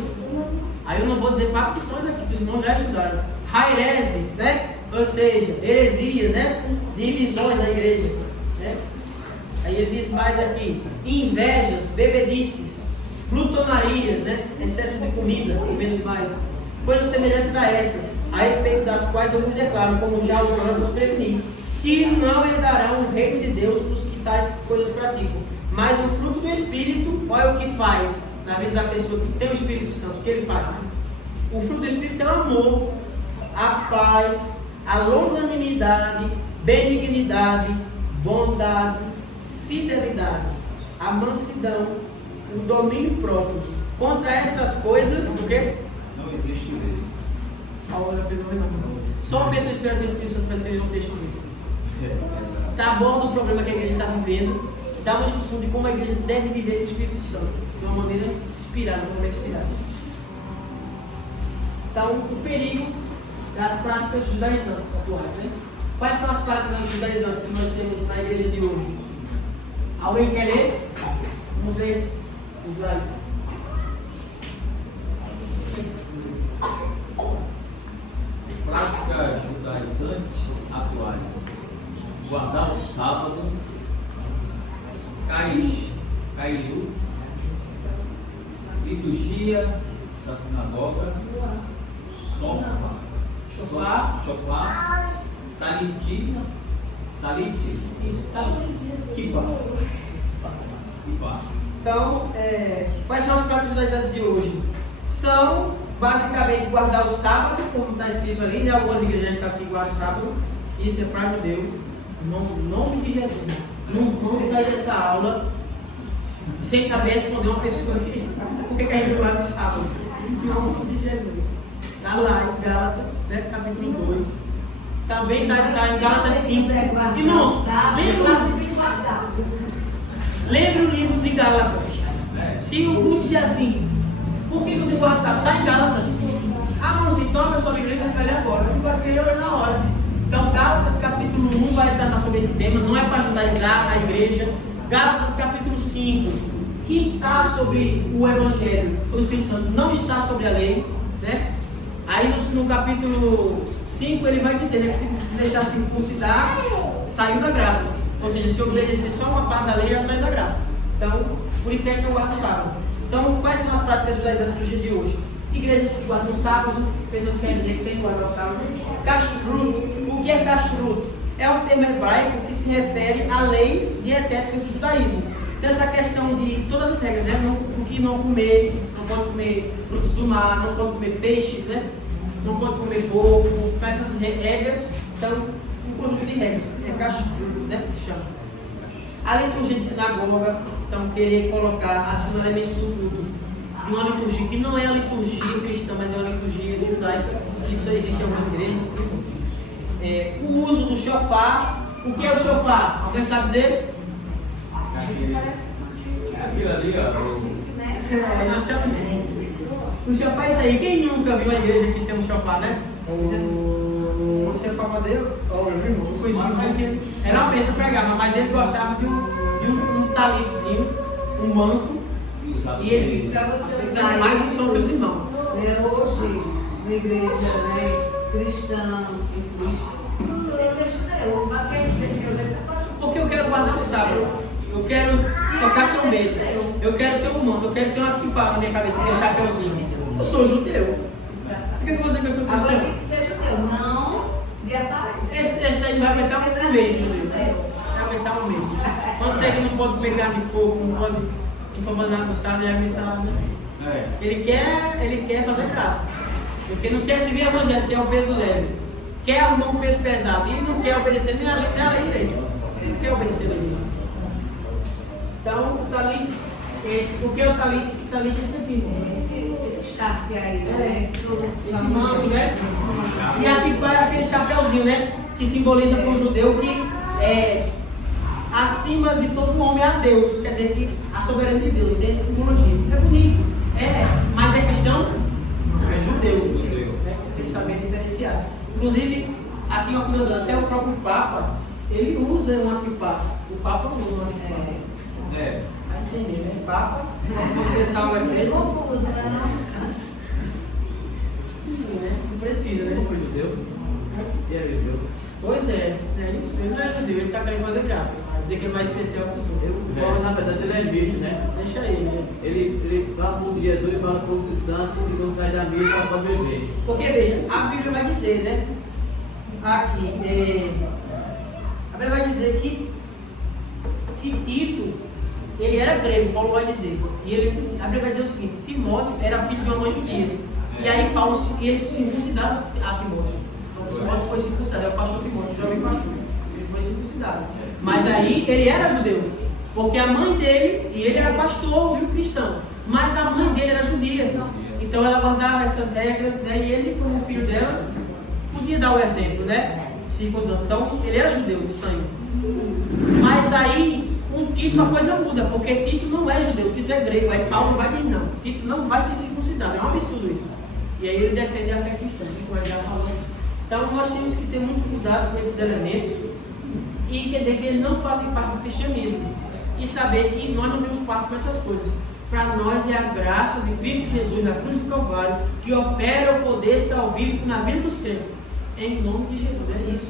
Aí eu não vou dizer facções aqui, que os irmãos já estudaram. Haireses, né? Ou seja, heresias, né? Divisões na igreja, né? Aí ele diz mais aqui: invejas, bebedices, glutonarias, né? Excesso de comida, comendo demais. Coisas semelhantes a essa, a respeito das quais eu vos declaro, como já os vos preveni, que não herdarão o reino de Deus os que tais coisas praticam. Mas o fruto do Espírito, olha o que faz na vida da pessoa que tem o Espírito Santo. O que ele faz? O fruto do Espírito é o amor, a paz, a longanimidade, benignidade, bondade, fidelidade, a mansidão, o domínio próprio. Contra essas coisas, o quê? Não existe lei. Só uma pessoa espera ter o Espírito Santo para escrever um texto desse. Está aborda o problema que a igreja está vivendo, dá uma instrução de como a igreja deve viver com o Espírito Santo, de uma maneira inspirada, de uma maneira inspirada. Então, o perigo das práticas judaizantes atuais, né? Quais são as práticas judaizantes que nós temos na igreja de hoje? Alguém quer ler? Vamos ler os lá. Práticas judaizantes atuais: guardar o sábado, cairiut, liturgia da sinagoga, sofá, taliti, kippah. Então, quais são as práticas judaizantes de hoje? São basicamente guardar o sábado, como está escrito ali, né? Algumas igrejas sabem que guardam o sábado. Isso é para Deus, no nome de Jesus. Não vão sair dessa aula sem saber responder uma pessoa que fica indo lá no sábado. Em nome de Jesus. Está lá em Gálatas, né? Capítulo 2. Também está em Gálatas 5. Irmãos, lembre o livro de Gálatas. Se o mundo dizer assim, por que você guarda o sábado? Está em Gálatas. Mãozinho, toma a sua Bíblia e vai ler agora. Eu gosto de ler na hora. Então, Gálatas capítulo 1 vai tratar sobre esse tema. Não é para judaizar a igreja. Gálatas capítulo 5, que está sobre o Evangelho, o Espírito Santo não está sobre a lei, né? Aí no capítulo 5 ele vai dizer, né, que se deixar circuncidar, saiu da graça. Ou seja, se obedecer só uma parte da lei, já saiu da graça. Então, por isso que a gente não guarda o sábado. Então, quais são as práticas judaizantes dos dias de hoje? Igrejas que guardam o sábado, pessoas que querem dizer que tem que guardar o sábado. Kashrut. O que é kashrut? é um termo hebraico que se refere a leis dietéticas do judaísmo. Então essa questão de todas as regras, né? O que não comer, não pode comer frutos do mar, não pode comer peixes, né? Não pode comer porco. Então essas regras são um conjunto de regras, é kashrut, né? Que chama. A liturgia de sinagoga, então querer colocar, adicionar elementos do culto de uma liturgia que não é a liturgia cristã, mas é uma liturgia judaica, isso existe em algumas igrejas. O uso do shofar. O que é o shofar? Alguém sabe dizer? Parece Aquilo ali, ó. né? Eu chamo isso. O shofar é isso aí. Quem nunca viu uma igreja que tem um shofar, né? Você pode fazer? Eu conheci porque era uma bênção pregar, mas ele gostava de um talitezinho, um manto, e ele Para você aceitava usar mais unção que os irmãos. hoje, na igreja, né, cristã, em Cristo, você tem que ser judeu. Mas quer ser judeu, você pode. Porque eu quero guardar o sábado. Eu quero tocar trombeta. Eu quero ter um manto. Eu quero ter uma kippah na minha cabeça, um chapeuzinho. Eu sou judeu. Por que você que eu sou Agora cristão? tem que ser judeu, não de aparência. Esse aí vai aumentar um mês, judeu. Vai aumentar um mês. Quando você que não pode pegar de fogo, não pode incomodar no sábado, é a missão, né? Ele quer fazer graça. Porque não quer seguir o evangelho, quer o peso leve. Quer arrumar um peso pesado. E não quer obedecer nem a lei direito. Ele não quer obedecer a lei. Então, o talit, o que é o talit? O talit é esse aqui. Esse charpe aí, né? Esse manto, né? E aqui vai aquele chapéuzinho, né? Que simboliza para o judeu que é acima de todo homem a Deus. Quer dizer que a soberania de Deus, essa simbologia. É bonito, mas é cristão? Não, é judeu. Tem que saber diferenciar. Inclusive, aqui uma curiosidade, até o próprio Papa, ele usa uma kippah. O Papa usa uma kippah. Vai entender, né? Papa, vamos pensar uma É vez. confuso, né? Sim, né? Não precisa, né? Foi judeu? E era judeu? Pois é, isso. Ele não é judeu, ele está querendo fazer graça. Dizer que é mais especial que os outros. Paulo, na verdade, ele é bicho, né? Deixa ele, né? Ele fala por Jesus e fala por do santo e quando sai da missa para beber. Porque veja, a Bíblia vai dizer, né? Aqui, a Bíblia vai dizer que Tito, ele era grego, Paulo vai dizer. E a Bíblia vai dizer o seguinte: Timóteo era filho de uma mãe judia. E aí Paulo, eles circuncidaram a Timóteo. Então, Timóteo foi circuncidado, é o pastor Timóteo, o jovem pastor. Ele foi circuncidado. Mas aí ele era judeu. Porque a mãe dele, e ele era pastor, viu, cristão. Mas a mãe dele era judia. Então ela guardava essas regras, né? E ele, como filho dela, podia dar o exemplo, né? Então ele era judeu de sangue. Mas aí, com Tito uma coisa muda, porque Tito não é judeu, Tito é grego. Aí Paulo vai dizer não, Tito não vai ser circuncidado. É um absurdo isso. E aí ele defende a fé cristã, como já falou. Então nós temos que ter muito cuidado com esses elementos e entender que eles não fazem parte do cristianismo. E saber que nós não temos parte com essas coisas. Para nós é a graça de Cristo Jesus na cruz do Calvário que opera o poder salvífico na vida dos crentes. Em nome de Jesus, é isso.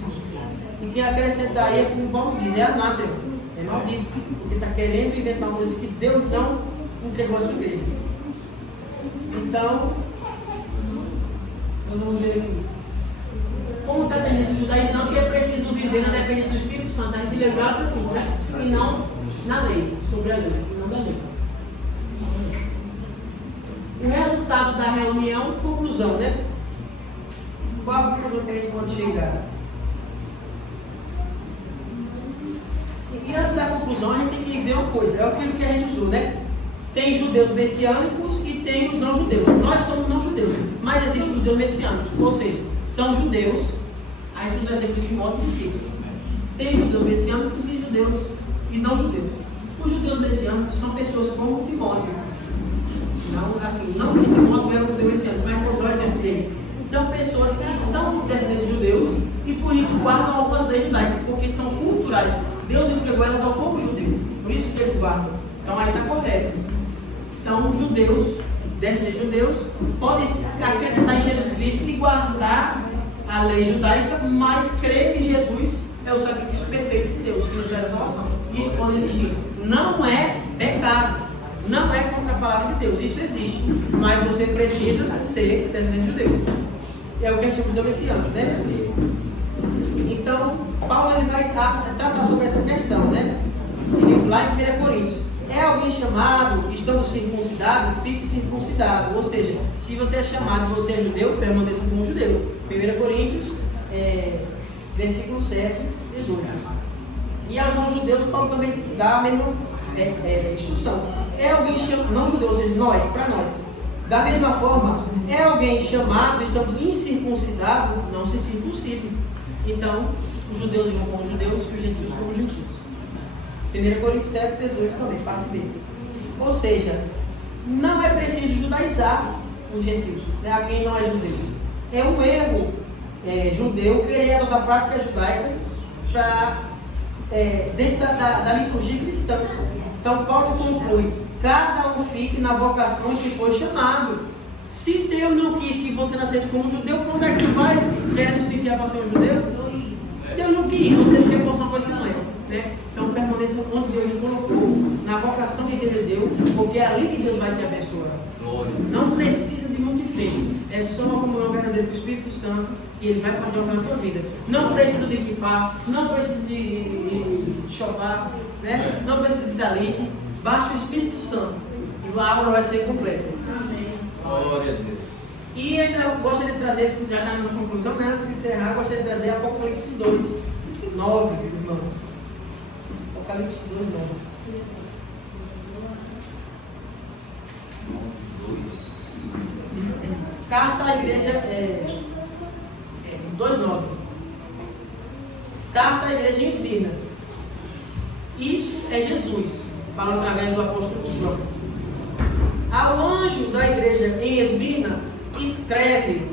E quem acrescentar aí é como Paulo diz, é anátema, é maldito, porque está querendo inventar uma coisa que Deus não entregou a sua igreja. Então, vamos ver aqui. Como está a tendência do judaísmo, que é preciso viver na dependência do Espírito Santo, a gente lembra assim, né? E não na lei, sobre a lei, não da lei. O resultado da reunião, conclusão, né? Qual a conclusão que a gente pode chegar? E antes da conclusão, a gente tem que ver uma coisa, é aquilo que a gente usou, né? Tem judeus messiânicos e tem os não judeus. Nós somos não judeus, mas existem judeus messiânicos, ou seja, são judeus. Aí os exemplos de Timóteo e Tito. Tem judeus messiânicos e judeus e não judeus. Os judeus messiânicos são pessoas como Timóteo. Não, assim, não que Timóteo era um judeu messiânico, mas vou dar o exemplo dele. São pessoas que são descendentes de judeus e por isso guardam algumas leis judaicas, porque são culturais. Deus entregou elas ao povo judeu, por isso que eles guardam. Então aí está correto. Então, os judeus, descendentes de judeus, podem acreditar em Jesus Cristo e guardar a lei judaica, mas crer que Jesus é o sacrifício perfeito de Deus, que nos gera salvação. Isso pode existir. Não é pecado, não é contra a palavra de Deus, isso existe. Mas você precisa ser descendente judeu. É o que a gente chama de messiânico, né? Então, Paulo ele vai tratar sobre essa questão, né? Lá em 1 Coríntios. É alguém chamado, estamos circuncidados, fique circuncidado. Ou seja, se você é chamado e você é judeu, permaneça como judeu. 1 Coríntios, versículo 7, 18. E aos não-judeus, Paulo também dá a mesma instrução. É alguém chamado, não-judeus, ou seja, nós, para nós. Da mesma forma, é alguém chamado, estamos incircuncidados, não se circuncidem. Então, os judeus vão com os judeus e os gentios com os gentios. 1 Coríntios 7, 18 também, parte B. Ou seja, não é preciso judaizar os gentios, né, a quem não é judeu. É um erro judeu querer adotar práticas judaicas dentro da liturgia cristã. Então, Paulo conclui: cada um fique na vocação que foi chamado. Se Deus não quis que você nascesse como judeu, quando é que vai querendo se enfiar para ser um judeu? Deus não quis, você não tem função com esse não é. Né? Então permaneça onde Deus lhe colocou, na vocação que Deus lhe deu, porque é ali que Deus vai te abençoar. Não precisa de muito efeito, é só uma comunhão verdadeira com o Espírito Santo que Ele vai fazer na tua vida. Não precisa de equipar, não precisa de chofar, né? Não precisa de talite, basta o Espírito Santo e a obra vai ser completa. Amém. Glória a Deus. E ainda eu gostaria de trazer, já na nossa conclusão, né? Antes de encerrar, eu gostaria de trazer Apocalipse 2, 9, irmão. Apocalipse 2, 9. 2. Carta à igreja 2:9. Carta à igreja em Esmirna. Isso é Jesus, fala através do apóstolo João. Ao anjo da igreja em Esmirna, escreve: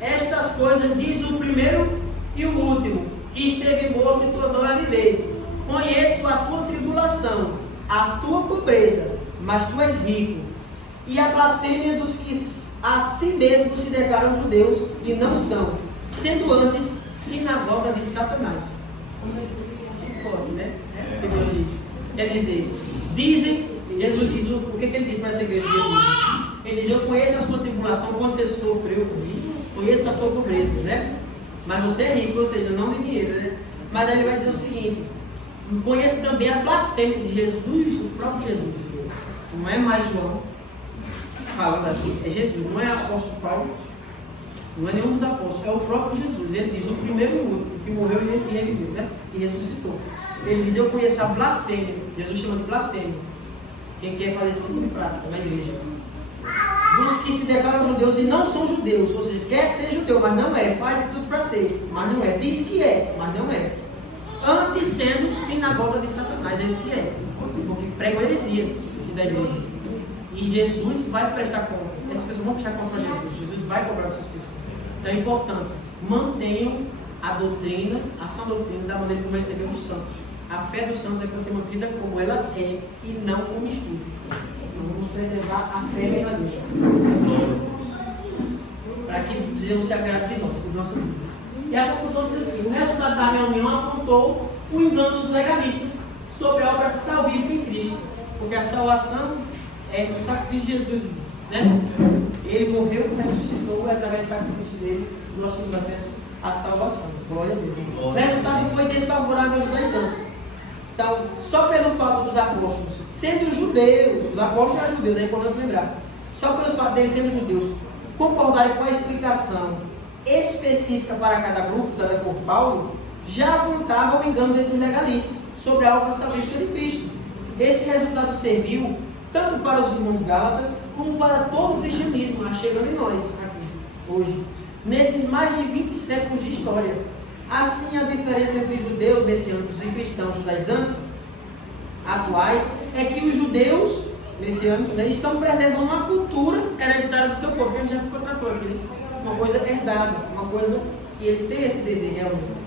estas coisas diz o primeiro e o último, que esteve morto e tornou a viver. Conheço a tua tribulação, a tua pobreza, mas tu és rico. E a blasfêmia dos que a si mesmos se declaram judeus e não são, sendo antes sinagoga de Satanás. Que forte, né? Que Deus diz. Quer dizer, Jesus diz, o que ele diz para essa igreja de Jesus? Ele diz: eu conheço a sua tribulação, quando você sofreu comigo, conheço a tua pobreza, né? Mas você é rico, ou seja, não de dinheiro, né? Mas aí ele vai dizer o seguinte: conheço também a blasfêmia de Jesus, o próprio Jesus. Não é mais João falando aqui, é Jesus, não é o apóstolo Paulo, não é nenhum dos apóstolos, é o próprio Jesus. Ele diz: o primeiro e o último, que morreu e reviveu, né? E ressuscitou. Ele diz: eu conheço a blasfêmia. Jesus chama de blasfêmia quem quer fazer esse tipo de prática na igreja. Dos que se declaram judeus e não são judeus, ou seja, quer ser judeu, mas não é, faz de tudo para ser, mas não é, diz que é, mas não é. Antes sendo sinagoga de Satanás, é isso que é, porque pregam heresia da igreja. E Jesus vai prestar conta, essas pessoas vão prestar conta para Jesus, Jesus vai cobrar dessas pessoas. Então é importante, mantenham a doutrina, a sã doutrina da maneira como recebemos os santos. A fé dos santos é para ser mantida como ela é e não como estudo. Então vamos preservar a fé verdadeira, para que Deus se agrade de nós, em nossas vidas. E a conclusão diz assim: o resultado da reunião apontou o engano dos legalistas sobre a obra salvífica em Cristo, porque a salvação é o sacrifício de Jesus, né? Ele morreu, ressuscitou, e através do sacrifício dele nós temos acesso à salvação. Glória a Deus. O resultado foi desfavorável aos judaizantes. Então, só pelo fato dos apóstolos sendo judeus, os apóstolos eram judeus, é importante lembrar, só pelo fato deles sendo judeus concordarem com a explicação específica para cada grupo dada por Paulo, já apontava o engano desses legalistas sobre a obra salvífica de Cristo. Esse resultado serviu tanto para os irmãos gálatas como para todo o cristianismo, chegando em nós aqui hoje, nesses mais de 20 séculos de história. Assim, a diferença entre judeus messiânicos e cristãos judaizantes atuais é que os judeus messiânicos estão preservando uma cultura hereditária do seu povo, que a gente já contratou aqui, uma coisa herdada, uma coisa que eles têm esse dever realmente.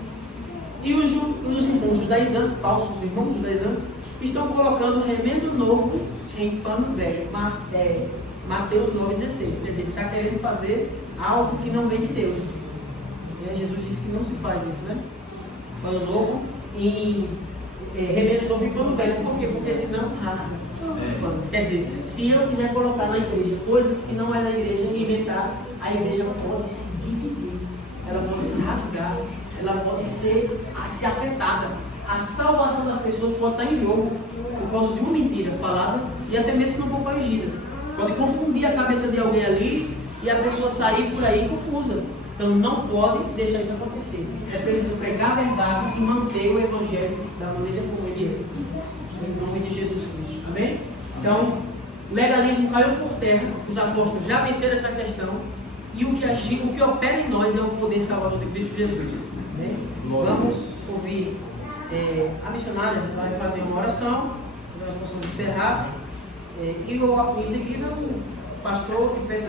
E os irmãos judaizantes, falsos irmãos judaizantes, estão colocando remendo novo em pano velho. Mateus 9,16. Quer dizer, ele está querendo fazer algo que não vem de Deus. E Jesus disse que não se faz isso, né? Pano novo em remendo novo em pano velho. Por quê? Porque senão rasga. Quer dizer, se eu quiser colocar na igreja coisas que não é da igreja e inventar, a igreja pode se dividir, ela pode se rasgar, ela pode ser afetada. A salvação das pessoas pode estar em jogo por causa de uma mentira falada e até mesmo se não for corrigida. Pode confundir a cabeça de alguém ali e a pessoa sair por aí confusa. Então não pode deixar isso acontecer. É preciso pregar a verdade e manter o Evangelho da maneira como ele é. Em nome de Jesus Cristo. Amém? Então, o legalismo caiu por terra, os apóstolos já venceram essa questão, e o que opera em nós é o poder salvador de Cristo Jesus. Amém? Vamos ouvir a missionária, vai fazer uma oração, nós possamos encerrar, e em seguida o pastor que pede a